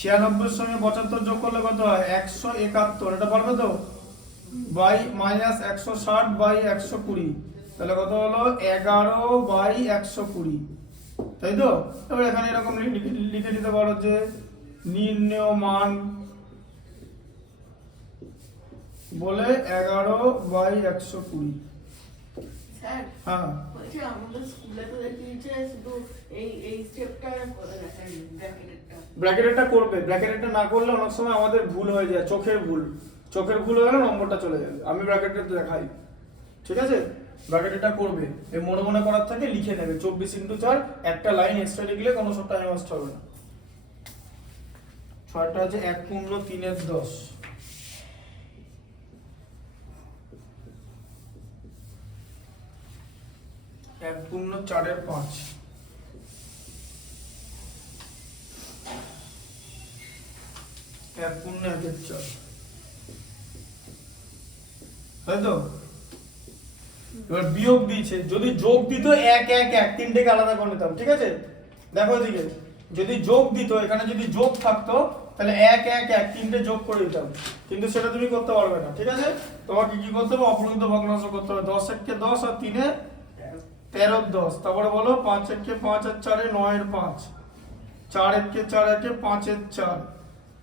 96 এর সঙ্গে 75 যোগ করলে কত হয় 171, এটা পারবে তো? বাই মাইনাস 160 বাই 120, তাহলে কত হলো 11 বাই 120, তাই তো? এবার এখানে এরকম লিখে দিতে পারো যে নির্ণেয় মান বলে 11 বাই 120। স্যার, হ্যাঁ, বলছি আমাদের স্কুলে তো দেখিয়েছে শুধু এই স্টেপটা করে দেখেন, ব্র্যাকেটেরটা। ব্র্যাকেটটা করবে, ব্র্যাকেটটা না করলে অনেক সময় আমাদের ভুল হয়ে যায়, চোখের ভুল হয়ে গেলে নম্বরটা চলে যাবে। আমি ব্র্যাকেটটা দেখাই, ঠিক আছে? ব্র্যাকেটটা করবে, এই মনে মনে করার থেকে লিখে নেবে 24 × 4, একটা লাইন এক্সট্রা লিখলে কোনো সব টাইম ওয়েস্ট হবে না। 6টা আছে 1.3-10, 1.4-5, 1.1-4, তাই তো? এবার বিয়োগ দিয়েছে, যদি যোগ দিত 1 1 1 তিনটেকে আলাদা করে নিতাম। ঠিক আছে, দেখো এদিকে, যদি যোগ দিত, এখানে যদি যোগ থাকতো তাহলে 1 1 1 তিনটে যোগ করে দিতাম, কিন্তু সেটা তুমি করতে পারবে না। ঠিক আছে, তোমাকে কি করতে হবে, অপূর্ণিত ভগ্নাংশ করতে হবে। 10 1 10 আর 3 13 10, তারপরে বলো 5 1 5 আর 4 9 5, 4 1 4 1 5 4,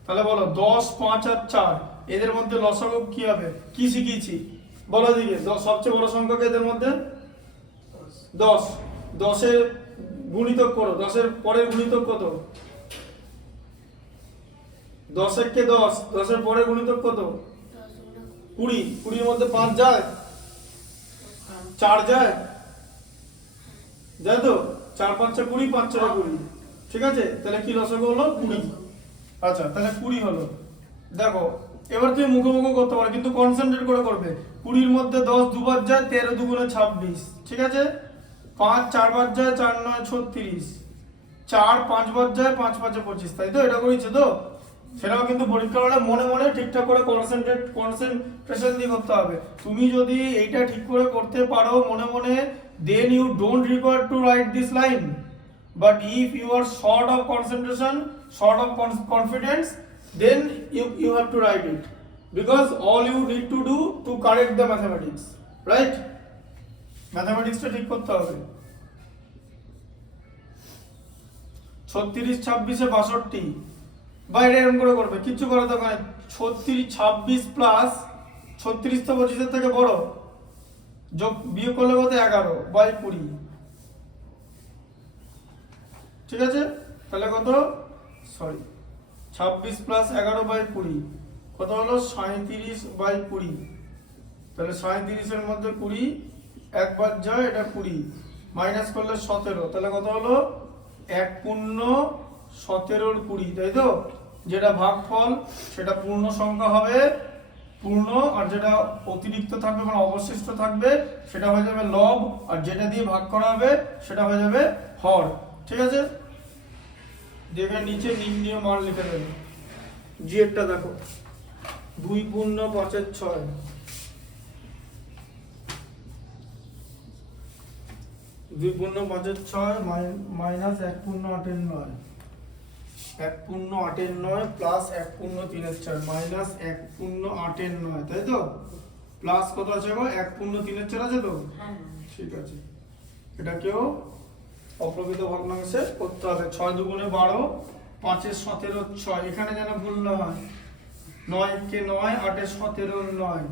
তাহলে বলো 10 5 আর 4, এদের মধ্যে লসাগু কি হবে? কি শিখিয়েছি বলো দিকে, সবচেয়ে বড় সংখ্যা এদের মধ্যে 10, 10 এর গুণিতক করো, 10 এর পরের গুণিতক কত? 10 1 10, 10 এর পরের গুণিতক কত? 20, 20 এর মধ্যে 5 যায়, 4 যায়, যায় তো? 4 5 20, 5 4 20, ঠিক আছে? তাহলে কি লসাগু হলো 20। আচ্ছা, তাহলে 20 হলো। দেখো এবার তুমি মুখোমুখি করতে পারো, কিন্তু কনসেন্ট্রেট করে করবে। 20 এর মধ্যে 10 দুবার যায়, 13 2 26, ঠিক আছে? 5 4 বার যায়, 4 9 36, 4 5 বার যায়, 5 5 25, তাই তো? এটা করেছে তো? সেটাও কিন্তু পরীক্ষার হলে মনে মনে ঠিকঠাক করে কনসেন্ট্রেশন দিয়ে করতে হবে। তুমি যদি এইটা ঠিক করে করতে পারো মনে মনে, then you don't require to write this line. But if you are short of concentration, short of confidence, then you have to write it, because all you need to do to correct the mathematics, right? Mathematics টা ঠিক করতে হবে। 36 26 62 বাইরে এরকম করে করবে, কিচ্ছু করার দরকার নেই। 36 26 প্লাস 36 তো 25 এর থেকে বড়, যোগ বিয়োগ করলে কত 11 বাই 20, ঠিক আছে? তাহলে কত, সরি 26 প্লাস 11 বাই 20 কত হলো 37 বাই 20। তাহলে 37 এর মধ্যে 20 একবার যায়, এটা 20 মাইনাস করলে 17, তাহলে কত হলো 1×17 20, তাই তো? যেটা ভাগফল সেটা পূর্ণ সংখ্যা হবে পূর্ণ, আর যেটা অতিরিক্ত থাকবে মানে অবশিষ্ট থাকবে সেটা হয়ে যাবে লব, আর যেটা দিয়ে ভাগ করা হবে সেটা হয়ে যাবে হর, ঠিক আছে? দেখে নিচে নির্ণীয় মান লিখে দেবে। জি একটা দেখো 2×5=6, 2×5=6 মাইনাস 1×8=9, 1×8=9 প্লাস 1×3=4 মাইনাস 1×8=9, তাই তো? প্লাস কত আছে গো, 1×3=4 আছে তো? হ্যাঁ ঠিক আছে, এটাকেও অপ্রকৃত ভগ্নাংশে করতে হবে। 6 2 12, 5 17 6, এখানে যেন ভুল না হয়। 9 কে 9, 8 17 9,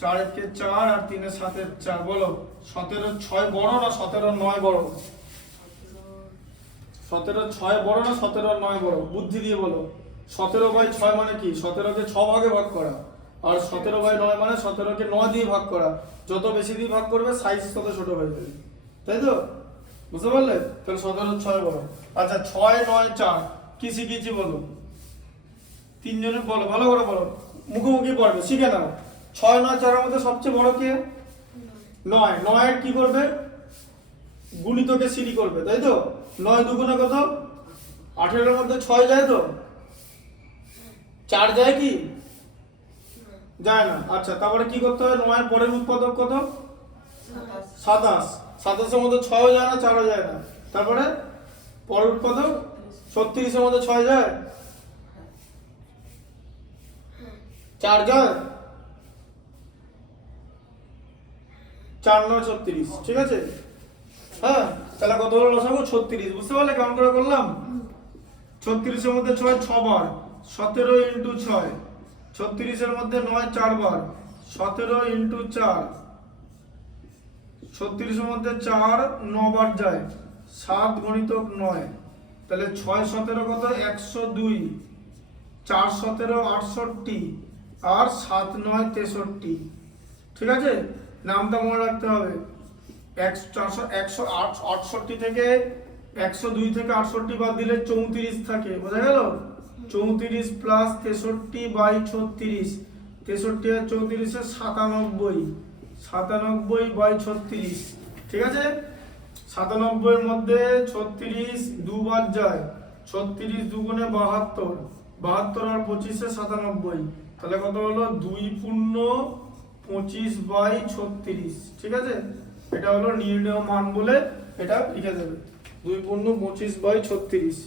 4 কে 4 আর 3 7 4, বলো 17 6 বড় না 17 9 বড়? 17 6 বড় না 17 9 বড়? বুদ্ধি দিয়ে বলো। 17/6 মানে কি? 17 কে 6 ভাগে ভাগ করা, আর 17/9 মানে 17 কে 9 দিয়ে ভাগ করা। যত বেশি দিয়ে ভাগ করবে সাইজ তত ছোট হয়ে যাবে, তাই তো? বুঝতে পারলে? তাহলে 17 6 বড়। আচ্ছা 6 9 4 কি শিখেছি বলো? তিনজনে বলো, ভালো করে বলো, মুখোমুখি পড়বে, শিখে নাও। 6 9 4 এর মধ্যে সবচেয়ে বড় কে? 9। 9 এর কি করবে? গুণিতকে সিঁড়ি করবে, তাই তো? 9 দুগুণে কত? 18 এর মধ্যে 6 যায় তো? 4 যায় কি? যায় না। আচ্ছা তারপরে কি করতে হবে? 9 এর পরের উৎপাদক কত? 27। 27 এর মধ্যে 6 যায় না, 4 যায় না। তারপরে পরের উৎপাদক 36 এর মধ্যে 6 যায়, 4 যায়, 4 9 36, ঠিক আছে? হ্যাঁ, তাহলে কত হলো লসাগু? 36। বুঝতে পারলে কেমন করে করলাম? 36 এর মধ্যে 6 6 বার, 17 × 6। 36 এর মধ্যে 9 4 বার, 17 × 4। 36 এর মধ্যে 4 9 বার যায়, 7 × 9, তাহলে 6 17 কত? 102, 4 17 68, আর 7 9 63, ঠিক আছে? নামটা মনে রাখতে হবে। 168 থেকে 102 থেকে 68 বাদ দিলে 34 থাকে, বোঝা গেল? 34 প্লাস 63/36, 63 আর 34 97, 97/36, ঠিক আছে? 97 এর মধ্যে 36 দুবার যায়, 36 দুগুণে 72, 72 আর 25 97, তাহলে কত হলো? 2×25/36, ঠিক আছে? এটা হলো নির্ণেয় মান বলে এটা লিখে দেবে, 2×25/36।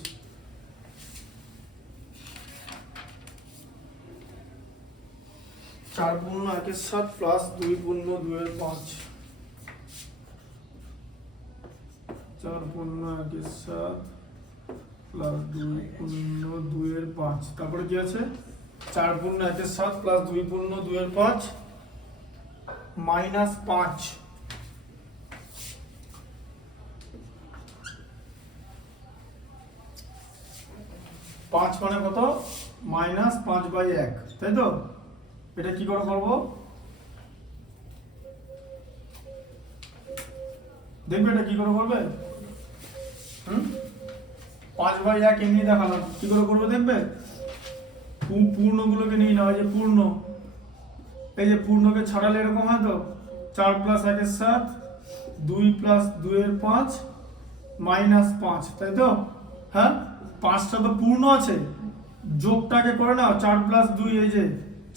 4×1=7 প্লাস 2×2=5, 4×1=7 প্লাস 2×2=5। তারপরে কি আছে? 4×1=7 প্লাস 2×2=5 মাইনাস 5। 5 মানে কত? -5/1, তাই তো? এটা কি করে করব? দেখবে এটা কি করে করবে? 5/1 এমনি দেখালাম, কি করে করবে দেখবে? পূর্ণগুলোকে নিয়ে নাও, এই যে পূর্ণ, এই যে পূর্ণকে ছাড়ালে এরকম হয় তো, 4 + 1=7, 2 + 2=5 -5, তাই তো? হ্যাঁ, 5টা তো পূর্ণ আছে, যোগটাকে করে নাও 4 প্লাস 2, এই যে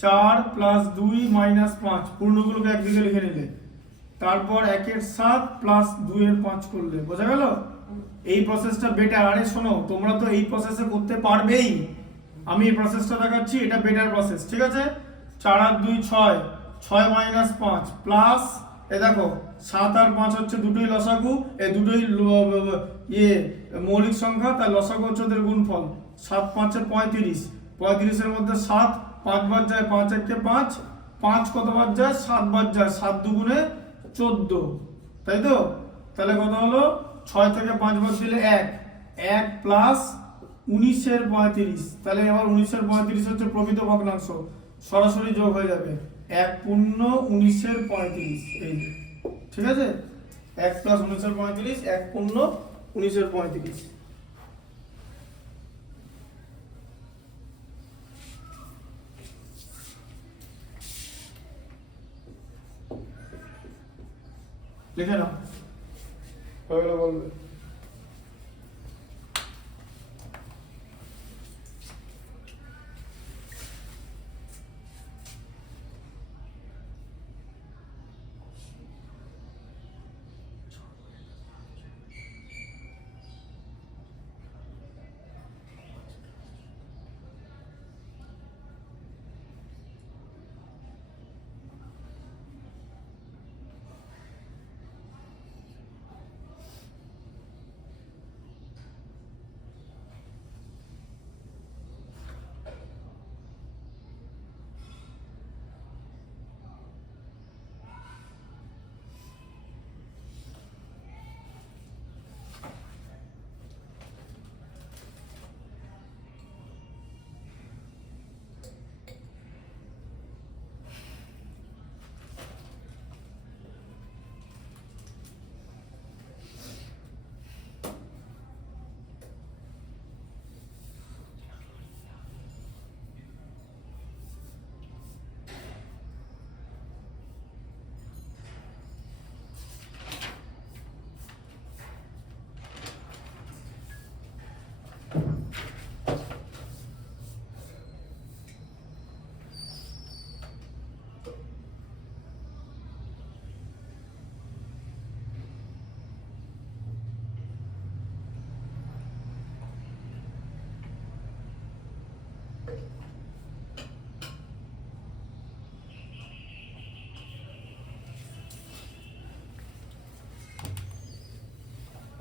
4 প্লাস 2 মাইনাস 5, পূর্ণগুলোকে একদিকে লিখে নিলে, তারপর 1 এর 7 প্লাস 2 এর 5 করলে, বোঝা গেল? এই প্রসেসটা বেটার। আরে শোনো, তোমরা তো এই প্রসেসে করতে পারবেই, আমি এই প্রসেসটা দেখাচ্ছি, এটা বেটার প্রসেস, ঠিক আছে? 4 আর 2 6, 6 মাইনাস 5 প্লাস, এ দেখো 7 আর 5 হচ্ছে দুটোই লসাগু, এই দুটোই মৌলিক সংখ্যা, তাই লসাগু হচ্ছে ওদের গুণফল। 7 5 এ 35, 35 এর মধ্যে 7 5 বার যায়, 5 1 5, 5 কতবার যায়, 7 বার যায়, 7 দুগুণে 14, তাই তো? তাহলে কত হলো, 6 থেকে 5 বার দিলে 1 প্লাস 19 এর 35, তাহলে এবার 19 এর 35 হচ্ছে প্রকৃত ভগ্নাংশ, সরাসরি যোগ হয়ে যাবে, 1 পূর্ণ 19 এর 35, এই যে, ঠিক আছে? 1 প্লাস 19 এর 35, 1 পূর্ণ 19 এর 35। লিখে নাও, ওগুলো বলবে।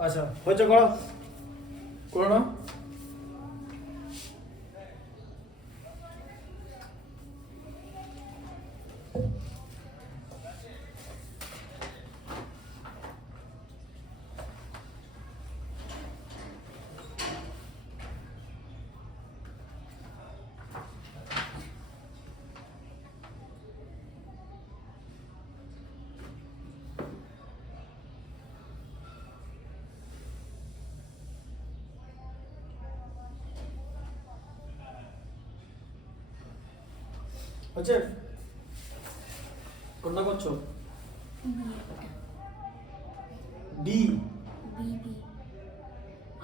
আচ্ছা, হয়েছে, করো, করো না। হচ্ছে, কোনটা করছো? ডি, বি,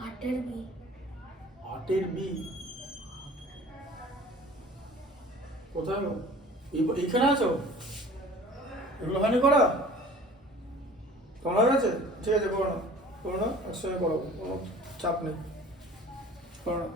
8 এর বি, 8 এর বি কোথায় গো? এইখানে আছো? এগুলো হয়নি করা? করা হয়ে গেছে? ঠিক আছে, করো না, করো না, একসঙ্গে করো, কোনো চাপ নেই, করো না।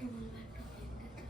আমাকে বলবো একটা পেন দিতে।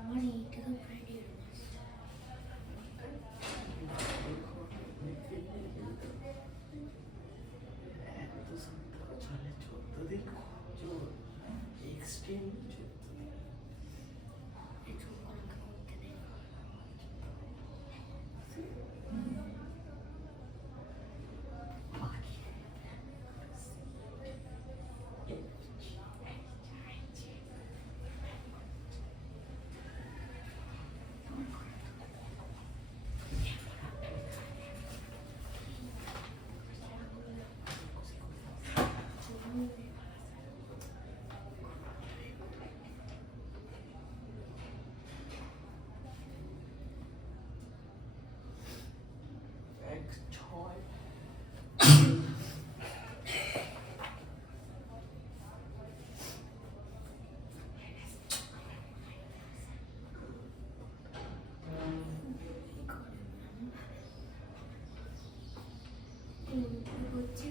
আমার এইটা তো ফ্রেন্ডি হচ্ছে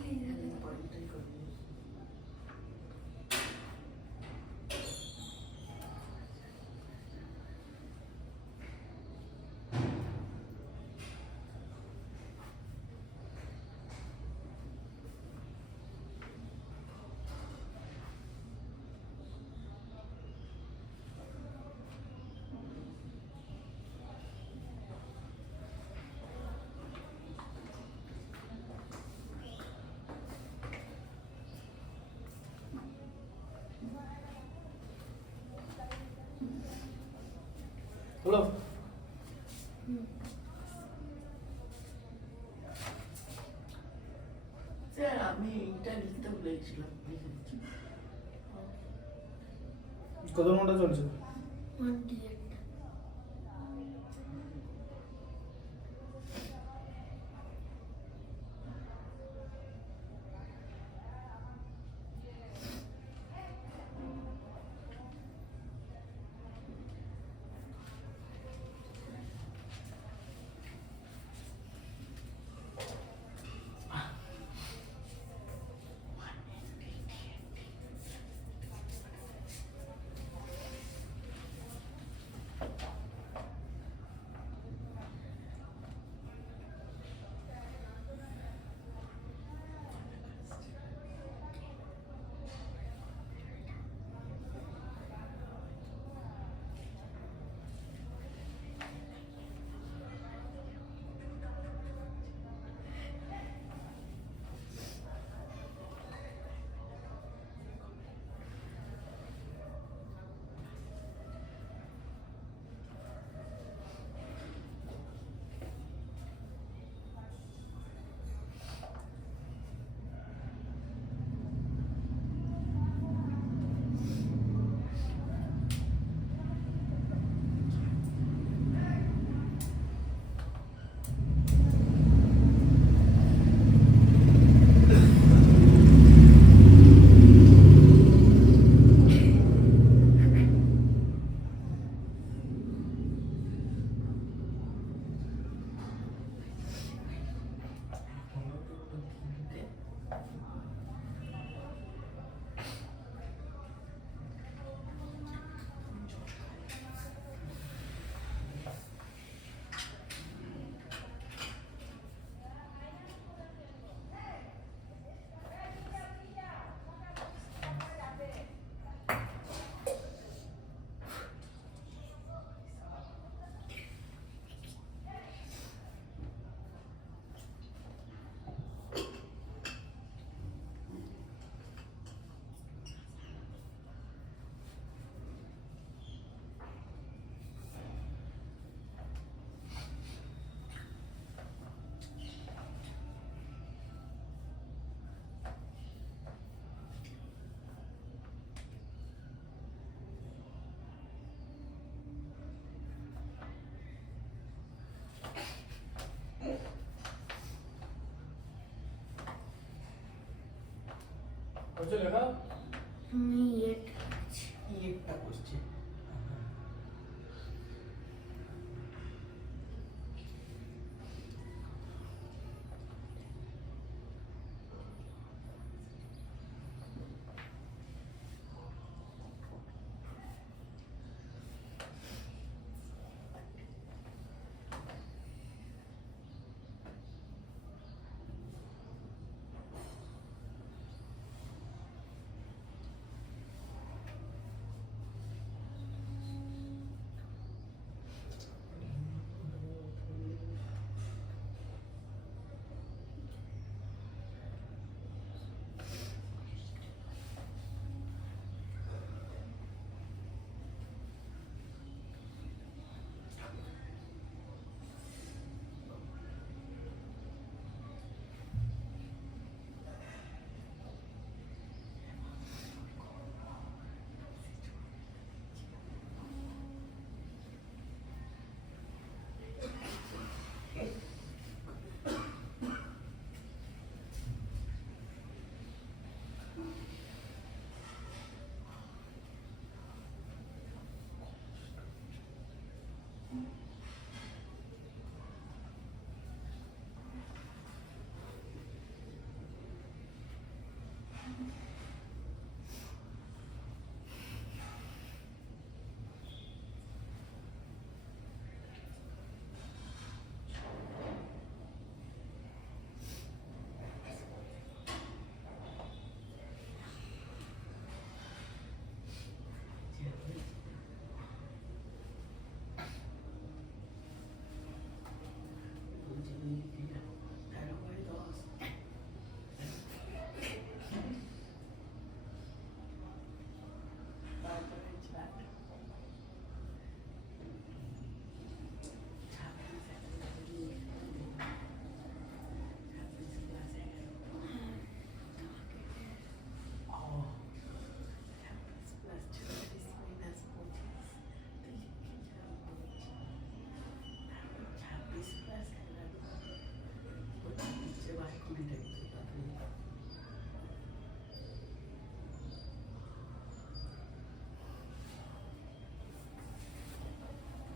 হলো স্যার আমি এটা লিখতে বলেছিলাম। কত ঘন্টা চলছে? 1 করছে লেখা? আমি এটা করছি। ইয়েটা করছে।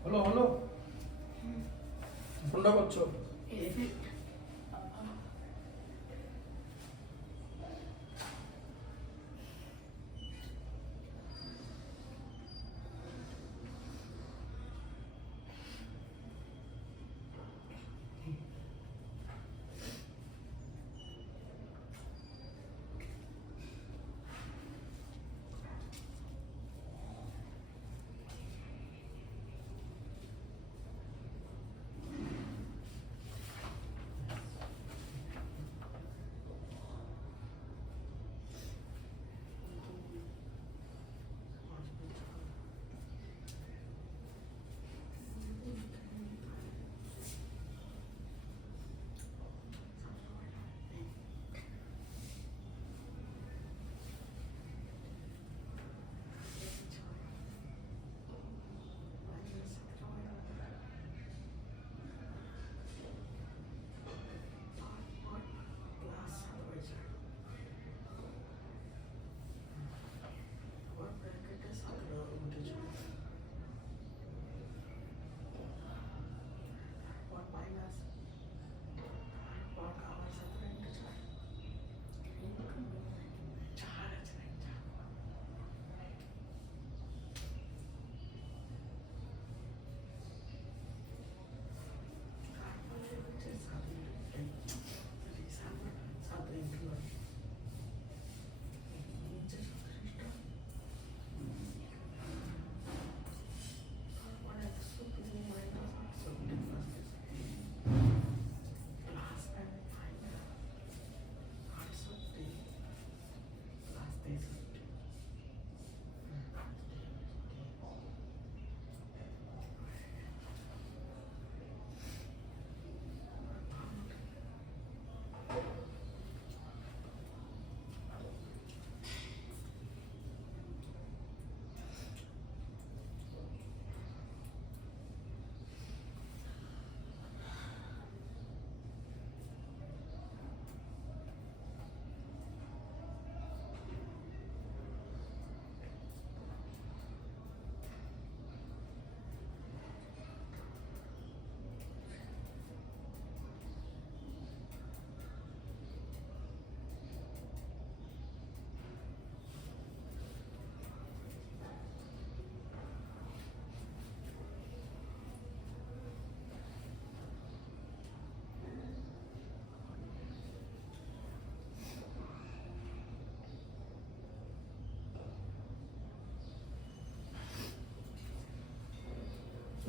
হলো হলো? কোনটা করছো? এফেক্ট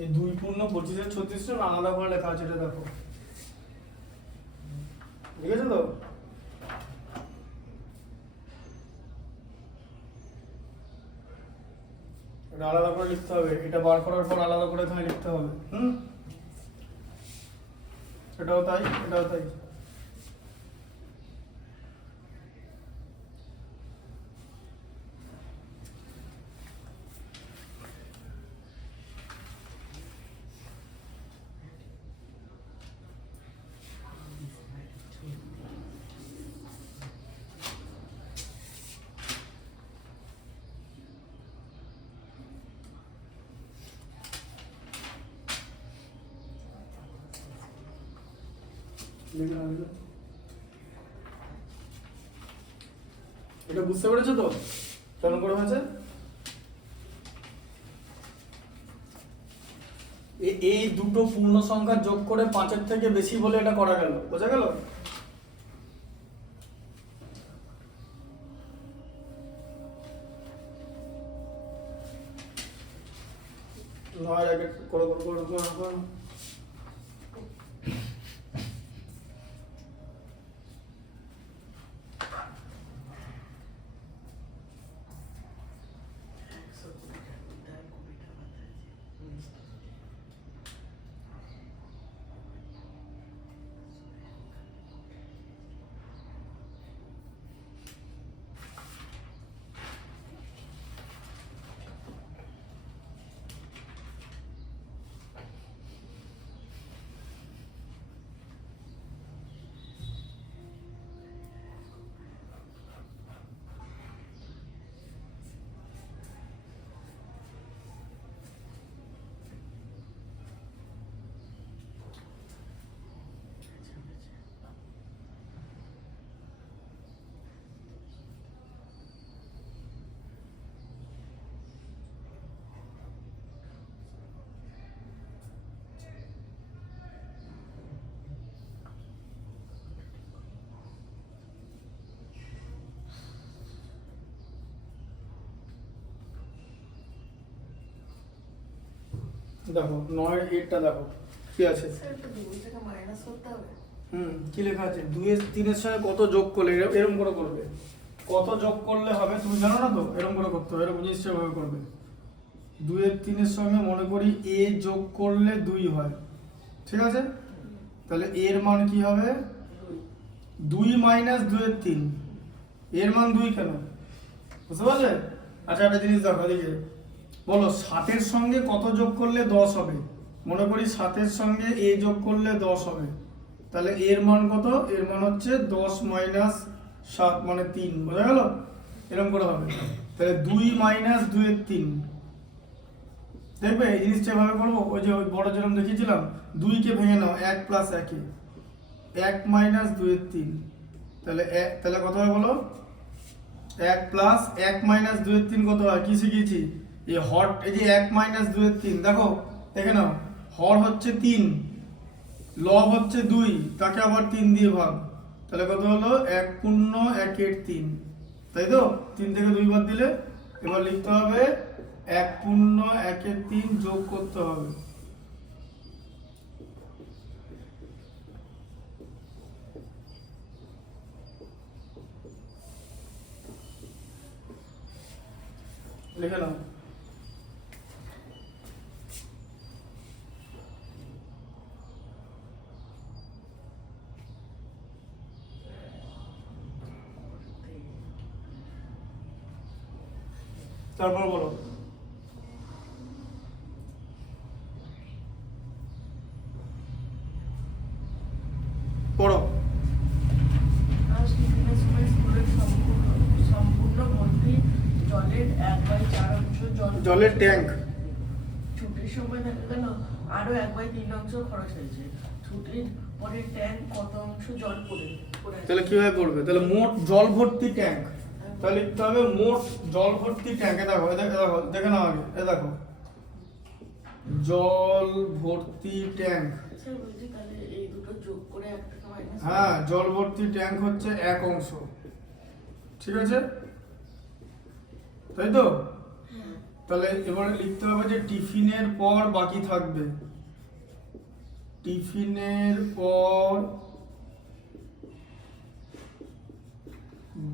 এই 2 পূর্ণ 25 36 জন আলাদা করে লেখা আছে, এটা দেখো, ঠিক আছে তো? এটা আলাদা করে লিখতে হবে, এটা বার করার পর আলাদা করে এখানে লিখতে হবে। এটাও তাই, এটাও তাই। এটা বুঝতে পেরেছো তো কেমন করে হয়েছে? এই দুটো পূর্ণ সংখ্যা যোগ করে 5-এর থেকে বেশি বলে এটা করা গেল, বোঝা গেল? নয় আগে করে দেখো 9-8টা দেখো কি আছে। কি লেখা আছে? 2-3 সঙ্গে কত যোগ করলে এরকম করে করবে, কত যোগ করলে হবে তুমি জানো না তো, এরকম করে করতে হবে, এরকম নিশ্চয়ভাবে করবে। 2-3 সঙ্গে মনে করি a যোগ করলে 2 হয়, ঠিক আছে? তাহলে এর মান কি হবে? 2 - 2-3, এর মান 2 কেন বুঝতে পারলে? আচ্ছা একটা জিনিস দেখো এদিকে বলো, 7-এর সঙ্গে কত যোগ করলে 10 হবে? মনে করি 7-এর সঙ্গে a যোগ করলে 10 হবে, তাহলে এর মান কত? এর মান হচ্ছে 10 - 7 মানে 3, বোঝা গেল? এরকম করে হবে। তাহলে 2 - 2-3 দেখবে এই জিনিসটা এভাবে করবো, ওই যে ওই বড় যেরকম দেখিয়েছিলাম, 2 কে ভেঙে নাও 1 + 1, 1 - 2-3, তাহলে কত হয় বলো? 1 + 1 - 2-3 কত হয়? কি শিখিয়েছি? এই হর, এই যে 1 - 2-3 দেখো, দেখে নাও, হর হচ্ছে 3, লব হচ্ছে 2, তাকে আবার 3 দিয়ে ভাগ, তাহলে কত হলো? 1 পূর্ণ 1-3, তাই তো? 3 থেকে 2 বাদ দিলে এবার লিখতে হবে 1 পূর্ণ 1-3 যোগ করতে হবে। লিখে নাও। তারপর বলো পড়ো। জলের ট্যাঙ্ক ছুটির সময় দেখা গেল আরো 1/3 অংশ খরচ হয়েছে, ছুটির পরে ট্যাঙ্ক কত অংশ জল পড়ে? তাহলে কিভাবে পড়বে? তাহলে মোট জল ভর্তি ট্যাঙ্ক, তাহলে লিখতে হবে মোট জল ভর্তি ট্যাঙ্ক। দেখো দেখো দেখে নাও আগে, দেখো জল ভর্তি ট্যাঙ্ক। তাহলে এই দুটো যোগ করে 1 টাকা মাইনাস, হ্যাঁ, জল ভর্তি ট্যাঙ্ক হচ্ছে 1 অংশ, ঠিক আছে? তাই তো? তাহলে এবারে লিখতে হবে যে টিফিনের পর বাকি থাকবে, টিফিনের পর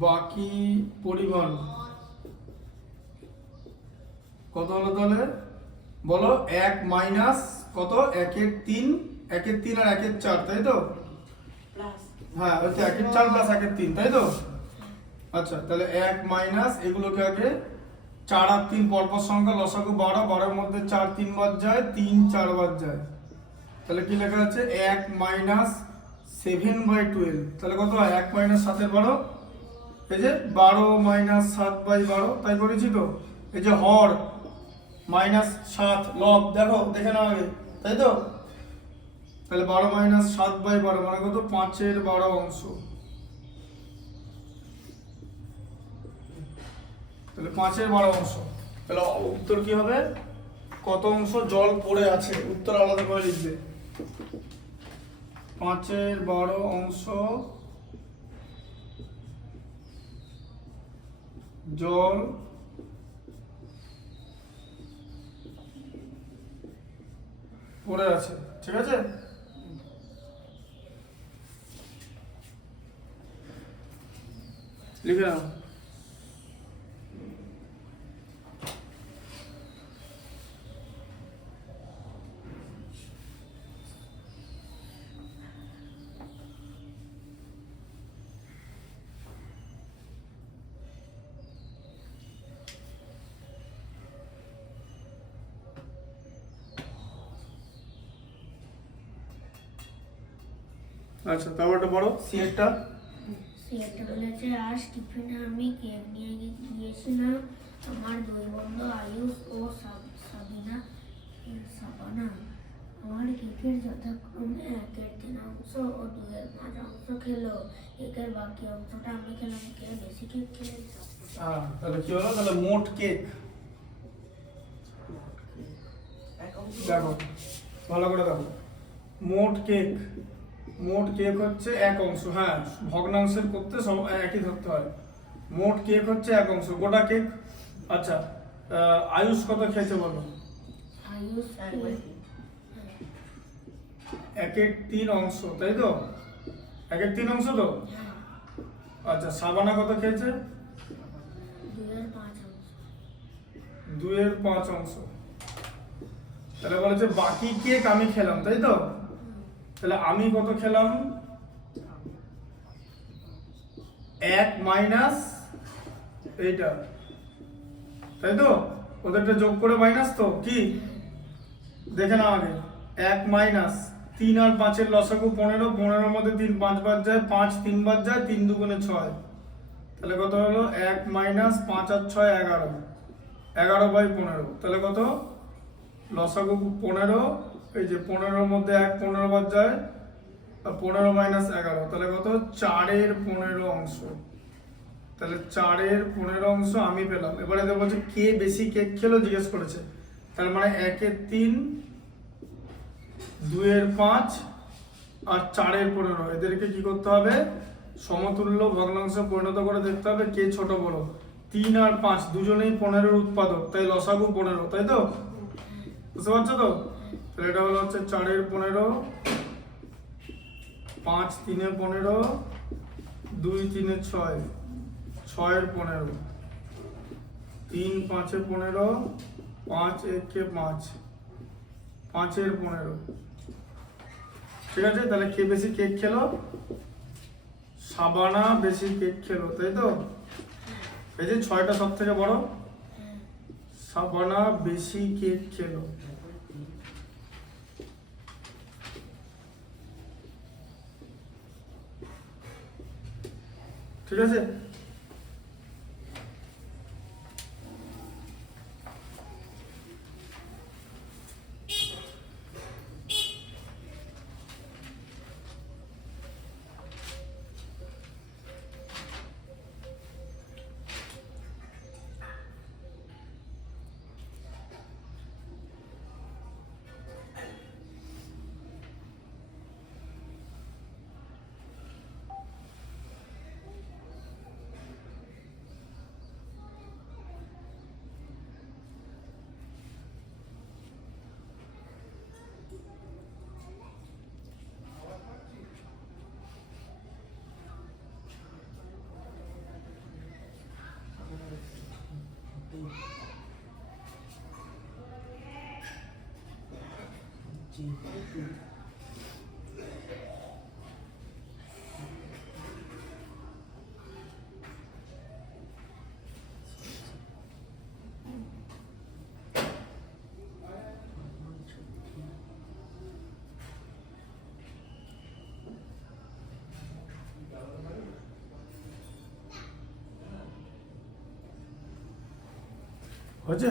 বাকি পরিমাণ কত হলো তাহলে বলো? 1 মাইনাস কত? 1/3, 1/3 আর 1/4, তাই তো? প্লাস হ্যাঁ, ওই তো 1/4 প্লাস 1/3, তাই তো? আচ্ছা, তাহলে 1 মাইনাস এগুলোকে আগে 4 আর 3 পরপর সংখ্যা, লসাগু 12, 12 মধ্যে 4 3 বার যায়, 3 4 বার যায়, তাহলে কি লেখা আছে? 1 মাইনাস 7/12, তাহলে কত হয়? 1 মাইনাস 7/12, এই যে 12 মাইনাস 7/12, তাই করেছি তো? এই যে হর মাইনাস 7 লব, দেখো দেখে নাও আগে, তাই তো? তাহলে 12 মাইনাস 7/12 মানে কত? 5/12 অংশ। তাহলে 5/12 অংশ। তাহলে উত্তর কি হবে? কত অংশ জল পড়ে আছে, উত্তর আলাদা করে লিখবে। 5/12 অংশ জল পড়ে আছে, ঠিক আছে? লিখে নাও। আচ্ছা, তারপরটা বড় সিএটা। সেটা বলেছে আজ টিফিনে আমি কেক নিয়ে গিয়েছিলাম। আমার দুই বন্ধু আয়ুষ ও সাবিনা সাবানা আমার কেকের যথাক্রমে 1/3 অংশ ও 2/5 অংশ খেলো। কেকের বাকি অংশটা আমি খেলাম। কে বেশি কেক খেলে? তাহলে কি হলো? তাহলে মোট কেক, এক অংশ দেখো ভালো করে দেখো, মোট কেক, মোট কেক হচ্ছে 1 অংশ। হ্যাঁ, ভগ্নাংশের করতে সব একই ধরতে হয়। মোট কেক হচ্ছে 1 অংশ, গোটা কেক। আচ্ছা, আয়ুষ কত খেয়েছে বলো? আয়ুষ 1/3 অংশ, তাই তো? 1/3 অংশ তো? আচ্ছা, সাবানা কত খেয়েছে? 2/5 অংশ। 2/5 অংশ। তাহলে বলেছে বাকি কেক আমি খেলাম, তাই তো? তাহলে আমি কত খেলাম? 1 মাইনাস এইটা, তাই তো? ওদেরটা যোগ করে মাইনাস, তো কি দেখে নাও আগে। 1 মাইনাস 3 আর 5 এর লসাগু 15, 15 এর মধ্যে 3 5 বার যায়, 5 3 বার যায়, 3 2 6, তাহলে কত হলো? 1 মাইনাস 5 আর 6 11, 11/15, তাহলে কত? লসাগু 15, এই যে 15 এর মধ্যে 1 15 বার যায়, আর 15 মাইনাস 11, তাহলে কত? 4/15 অংশ। তাহলে 4/15 অংশ আমি পেলাম। এবারে দেখো বলছে কে বেশি কেক খেলো জিজ্ঞেস করেছে, তার মানে 1/3, 2/5 আর 4/15, এদেরকে কি করতে হবে? সমতুল্য ভগ্নাংশে পরিণত করে দেখতে হবে কে ছোট বড়। 3 আর 5 দুজনেই 15 উৎপাদক, তাই লসাগু 15, তাই তো? বুঝতে পারছো তো? তাহলে এটা হলো হচ্ছে 4/15, 5 3/15, 2 3/6, 6/15, 3 5/15, 5 1/5, 5/15, ঠিক আছে? তাহলে কে বেশি কেক খেলো? সাবানা বেশি কেক খেলো, তাই তো? এই যে 6টা সব থেকে বড়, সাবানা বেশি কেক খেলো। ঠিক আছে? যেহেতু হয়েছে?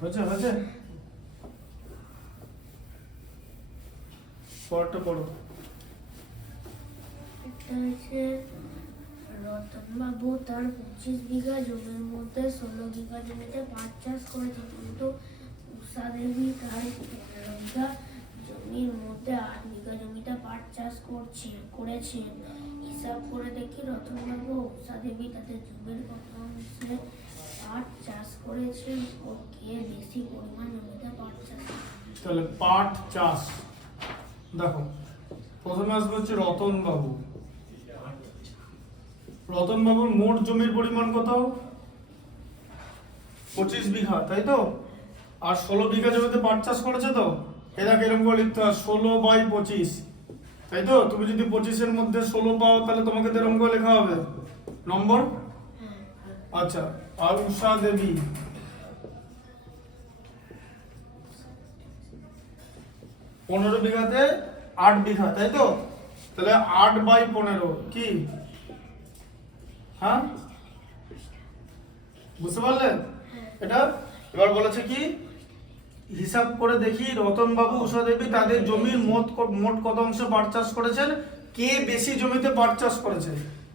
হয়েছে হয়েছে পরটা পড়ো। এটা হচ্ছে রতনবাবু তার 25 বিঘা জমির মধ্যে 16 বিঘা জমিতে পাট চাষ করেছে, কিন্তু উষা দেবী তার 15 বিঘা জমির মধ্যে 8 বিঘা জমিতে পাট চাষ করেছেন। হিসাব করে দেখি রতনবাবু ও উষা দেবী তাদের জমির কত অংশে পাট চাষ করেছেন ও কে বেশি পরিমাণ জমিতে পাট চাষ করেছেন। তাহলে পাট চাষ দেখো, প্রথমে আসবে হচ্ছে রতন বাবু। রতন বাবুর মোট জমির পরিমাণ কত? 25 বিঘা, তাই তো? আর 16 বিঘা জমিতে পাট চাষ করেছে তো, এরা কিরকম করে লিখতে হয়? 16/25, তাই তো? তুমি যদি 25-এর মধ্যে 16 পাও তাহলে তোমাকে এরকম করে লেখা হবে নম্বর। আচ্ছা, আর উষা দেবী 15 বিঘাতে 8 বিঘা, তাই তো? তাহলে 8/15 কি? হ্যাঁ, বুঝতে পারলেন এটা? এবার বলেছে কি, হিসাব করে দেখি রতন বাবু উষা দেবী তাদের জমির মোট কত অংশে পাট চাষ করেছেন, কে বেশি জমিতে পাট চাষ করেছে।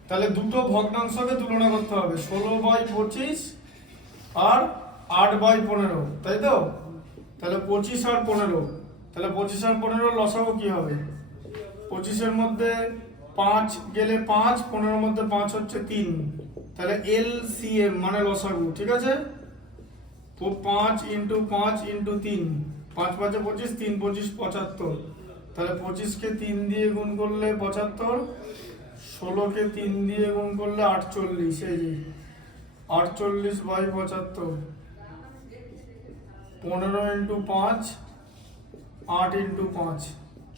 তাহলে দুটো ভগ্নাংশকে তুলনা করতে হবে, 16/25 আর 8/15, তাই তো? তাহলে 25 আর 15, তাহলে 25 আর 15 লসাগু কি হবে? 25-এর মধ্যে 5 গেলে 5, 15-এর মধ্যে 5 হচ্ছে 3, তাহলে LCM মানে লসাগু, ঠিক আছে? 5 × 5 × 3, 5 × 5 = 25, 3 × 25 = 75, তাহলে 25-কে 3 দিয়ে গুণ করলে 75, 16-কে 3 দিয়ে গুণ করলে 48, এই যে 48/75, 15 × 5, 8 × 5,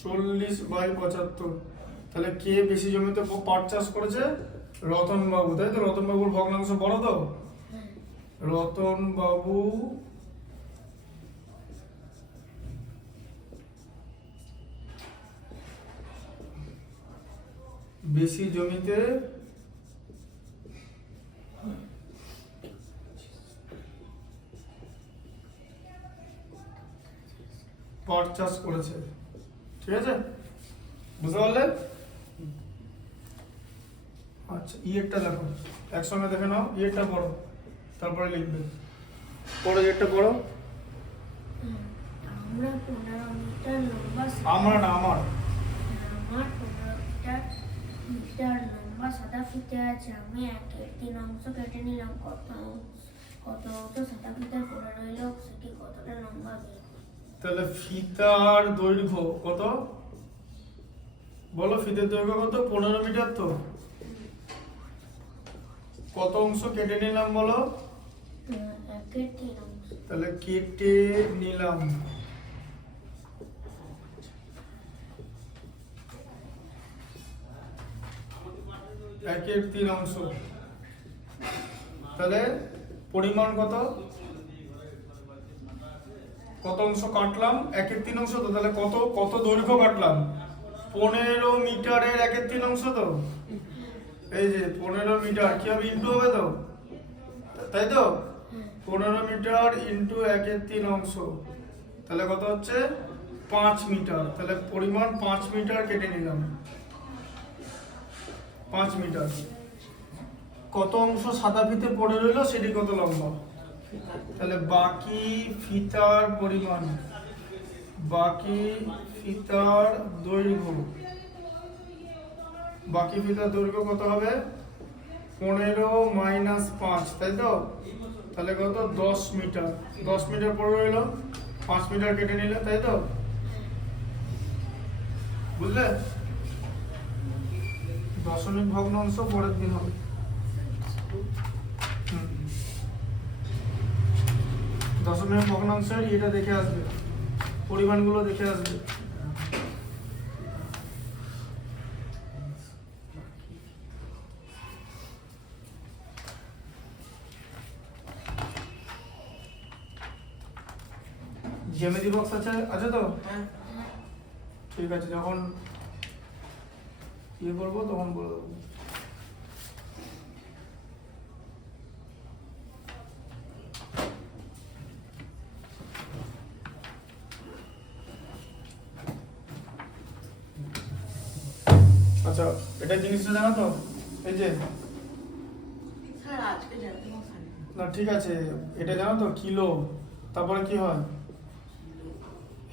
40/75। তাহলে কে বেশি জমিতে পাট চাষ করেছে? রতন বাবু, তাই তো? রতন বাবুর ভগ্নাংশ বড় তো? রতন বাবু বেশি জমিতে পাট চাষ করেছে, ঠিক আছে? বুঝতে পারলে? আচ্ছা, ইয়েরটা দেখো, একসঙ্গে দেখে নাও। ইয়েরটা পড়ো, তারপরে লিখবে। পড়ো, ইয়েরটা পড়ো। আমরা 15 মিটার লম্বা আমার না, আমার 15 মিটার লম্বা সাদা ফিতে আছে। আমি 1/3 অংশ কেটে নিলাম। কত অংশ সাদা ফিতে পড়ে রইল, সেটি কতটা লম্বা বের করো। তাহলে ফিতার দৈর্ঘ্য কত বলো? ফিতের দৈর্ঘ্য কত? 15 মিটার তো? কত অংশ কেটে নিলাম বলো? 1/3 অংশ। তাহলে কেটে নিলাম, একের 3 অংশ। তাহলে পরিমাণ কত? কত অংশ কাটলাম? 1/3 অংশ তো? তাহলে কত দৈর্ঘ্য কাটলাম? 15 মিটারের 1/3 তো, এই যে 15 মিটার কি হবে, ইন্টু হবে তো, তাই তো? 15 মিটার ইন্টু 1/3, তাহলে কত হচ্ছে 5 মিটার। তাহলে পরিমাণ 5 মিটার কেটে নিলাম, 5 মিটার। কত অংশ সাদা ফিতে পড়ে রইলো, সেটি কত লম্বা? তাহলে বাকি ফিতার পরিমাণ, বাকি ফিতার দৈর্ঘ্য, বাকি ফিতার দৈর্ঘ্য কত হবে? 15 মাইনাস 5, তাই তো? তাহলে কত? 10 মিটার। 10 মিটার পড়ে রইলো, 5 মিটার কেটে নিলে, তাই তো? বুঝলে? দশমিক ভগ্নাংশ পরের দিন হবে। দশমিক ভগ্নাংশের এটা দেখে আসবে, পরিমাণগুলো দেখে আসবে। জ্যামিতি বক্স আছে তো? হ্যাঁ। ঠিক আছে, যখন ইয়ে করবো তখন বলে দেবো। আচ্ছা, এটা জিনিসটা জানো তো, এই যে, স্যার আজকে জানতে পারছেন না ঠিক আছে, এটা জানো তো, কিলো, তারপরে কি হয়,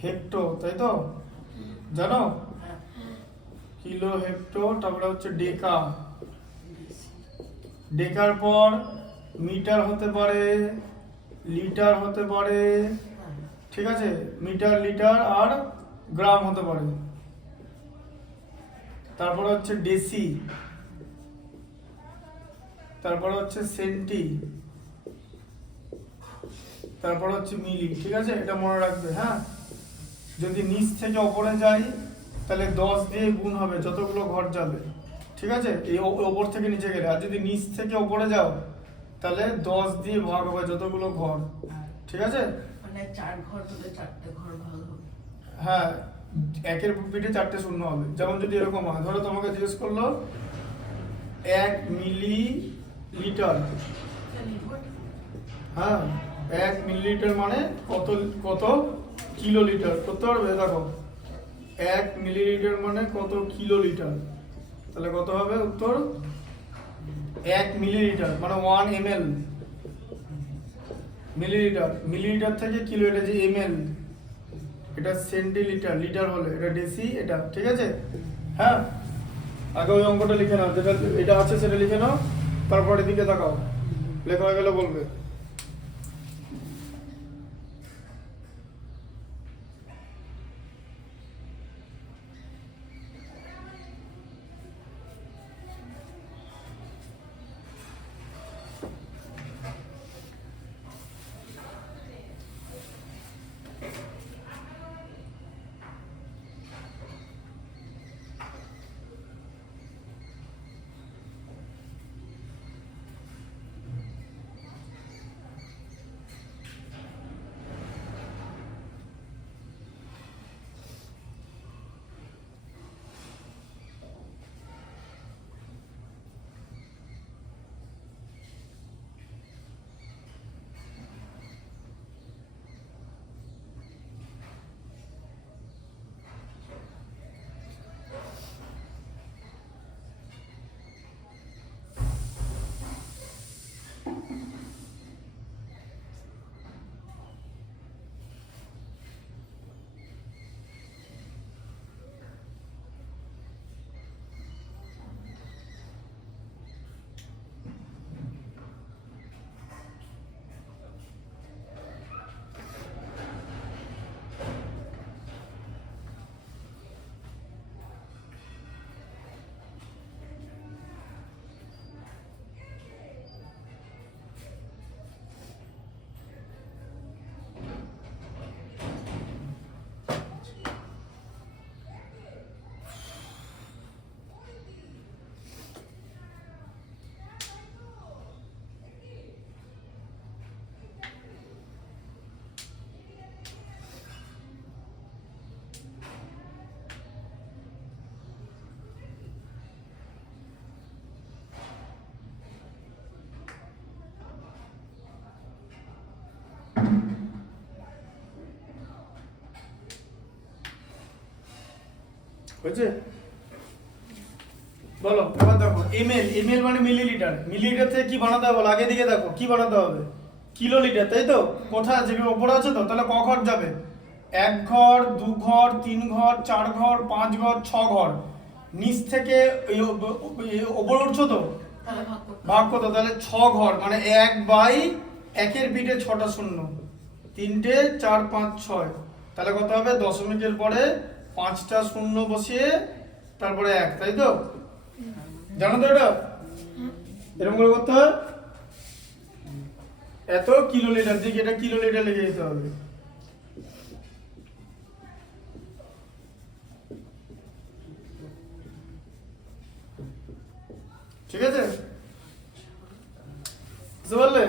হেক্টো, তাই তো? জানো? হ্যাঁ। কিলো, হেক্টো, তারপরে হচ্ছে ডেকা। ডেকার পর মিটার হতে পারে, লিটার হতে পারে, ঠিক আছে? মিটার, লিটার আর গ্রাম হতে পারে। তারপরে হচ্ছে ডেসি, তারপরে হচ্ছে সেন্টি, তারপরে হচ্ছে মিলি, ঠিক আছে? এটা মনে রাখবে, হ্যাঁ? যদি নিচ থেকে ওপরে যাই তাহলে 10 দিয়ে গুণ হবে যতগুলো ঘর যাবে, ঠিক আছে? এই ওপর থেকে নিচে গেলে। আর যদি নিচ থেকে ওপরে যাও তাহলে 10 দিয়ে ভাগ হবে যতগুলো ঘর, ঠিক আছে? মানে 4 ঘর হলে 4টে ঘর ভাগ হবে। হ্যাঁ, একের পিঠে 4টে শূন্য হবে। যেমন যদি এরকম হয়, ধরো তোমাকে জিজ্ঞেস করলো 1 মিলি লিটার, হ্যাঁ, 1 মিলিলিটার মানে কত কত কিলো লিটার করতে পারবে? দেখো, 1 মিলিলিটার মানে কত কিলো লিটার, তাহলে কত হবে উত্তর? 1 মিলিলিটার মানে 1 ml, মিলিলিটার, মিলিলিটার থেকে কিলো, এটা যে ml, এটা সেন্টিলিটার, লিটার হলে এটা ডেসি, এটা, ঠিক আছে? হ্যাঁ, আগে ওই অঙ্কটা লিখে নাও, যেটা এটা আছে সেটা লিখে নাও, তারপর এদিকে তাকাও, লেখা হয়ে গেলে বলবে। বুঝছে? বলো এবার দেখো এমএল, এমএল মানে মিলিলিটার, মিলিলিটার থেকে কি বানাতে হবে বলো, আগে দিকে দেখো কি বানাতে হবে, কিলোলিটার, তাই তো? কোথায় আছে, কি ওপরে আছে তো? তাহলে ক ঘর যাবে, 1 ঘর 2 ঘর 3 ঘর 4 ঘর 5 ঘর 6 ঘর, নিচ থেকে ওপরে উঠছো তো, তাহলে ভাগ করতে ভাগ কত, তাহলে 6 ঘর মানে 1/1 পিঠে 6টা শূন্য, 3টে 4 5 6, তাহলে কত হবে, দশমিকের পরে 5টা শূন্য বসিয়ে তারপরে 1, তাই তো? জানো তো এটা এরকম করে করতে হয়। এত কিলোলিটার দিকে এটা কিলোলিটার লিখে দিতে হবে। ঠিক আছে, বুঝতে পারলে?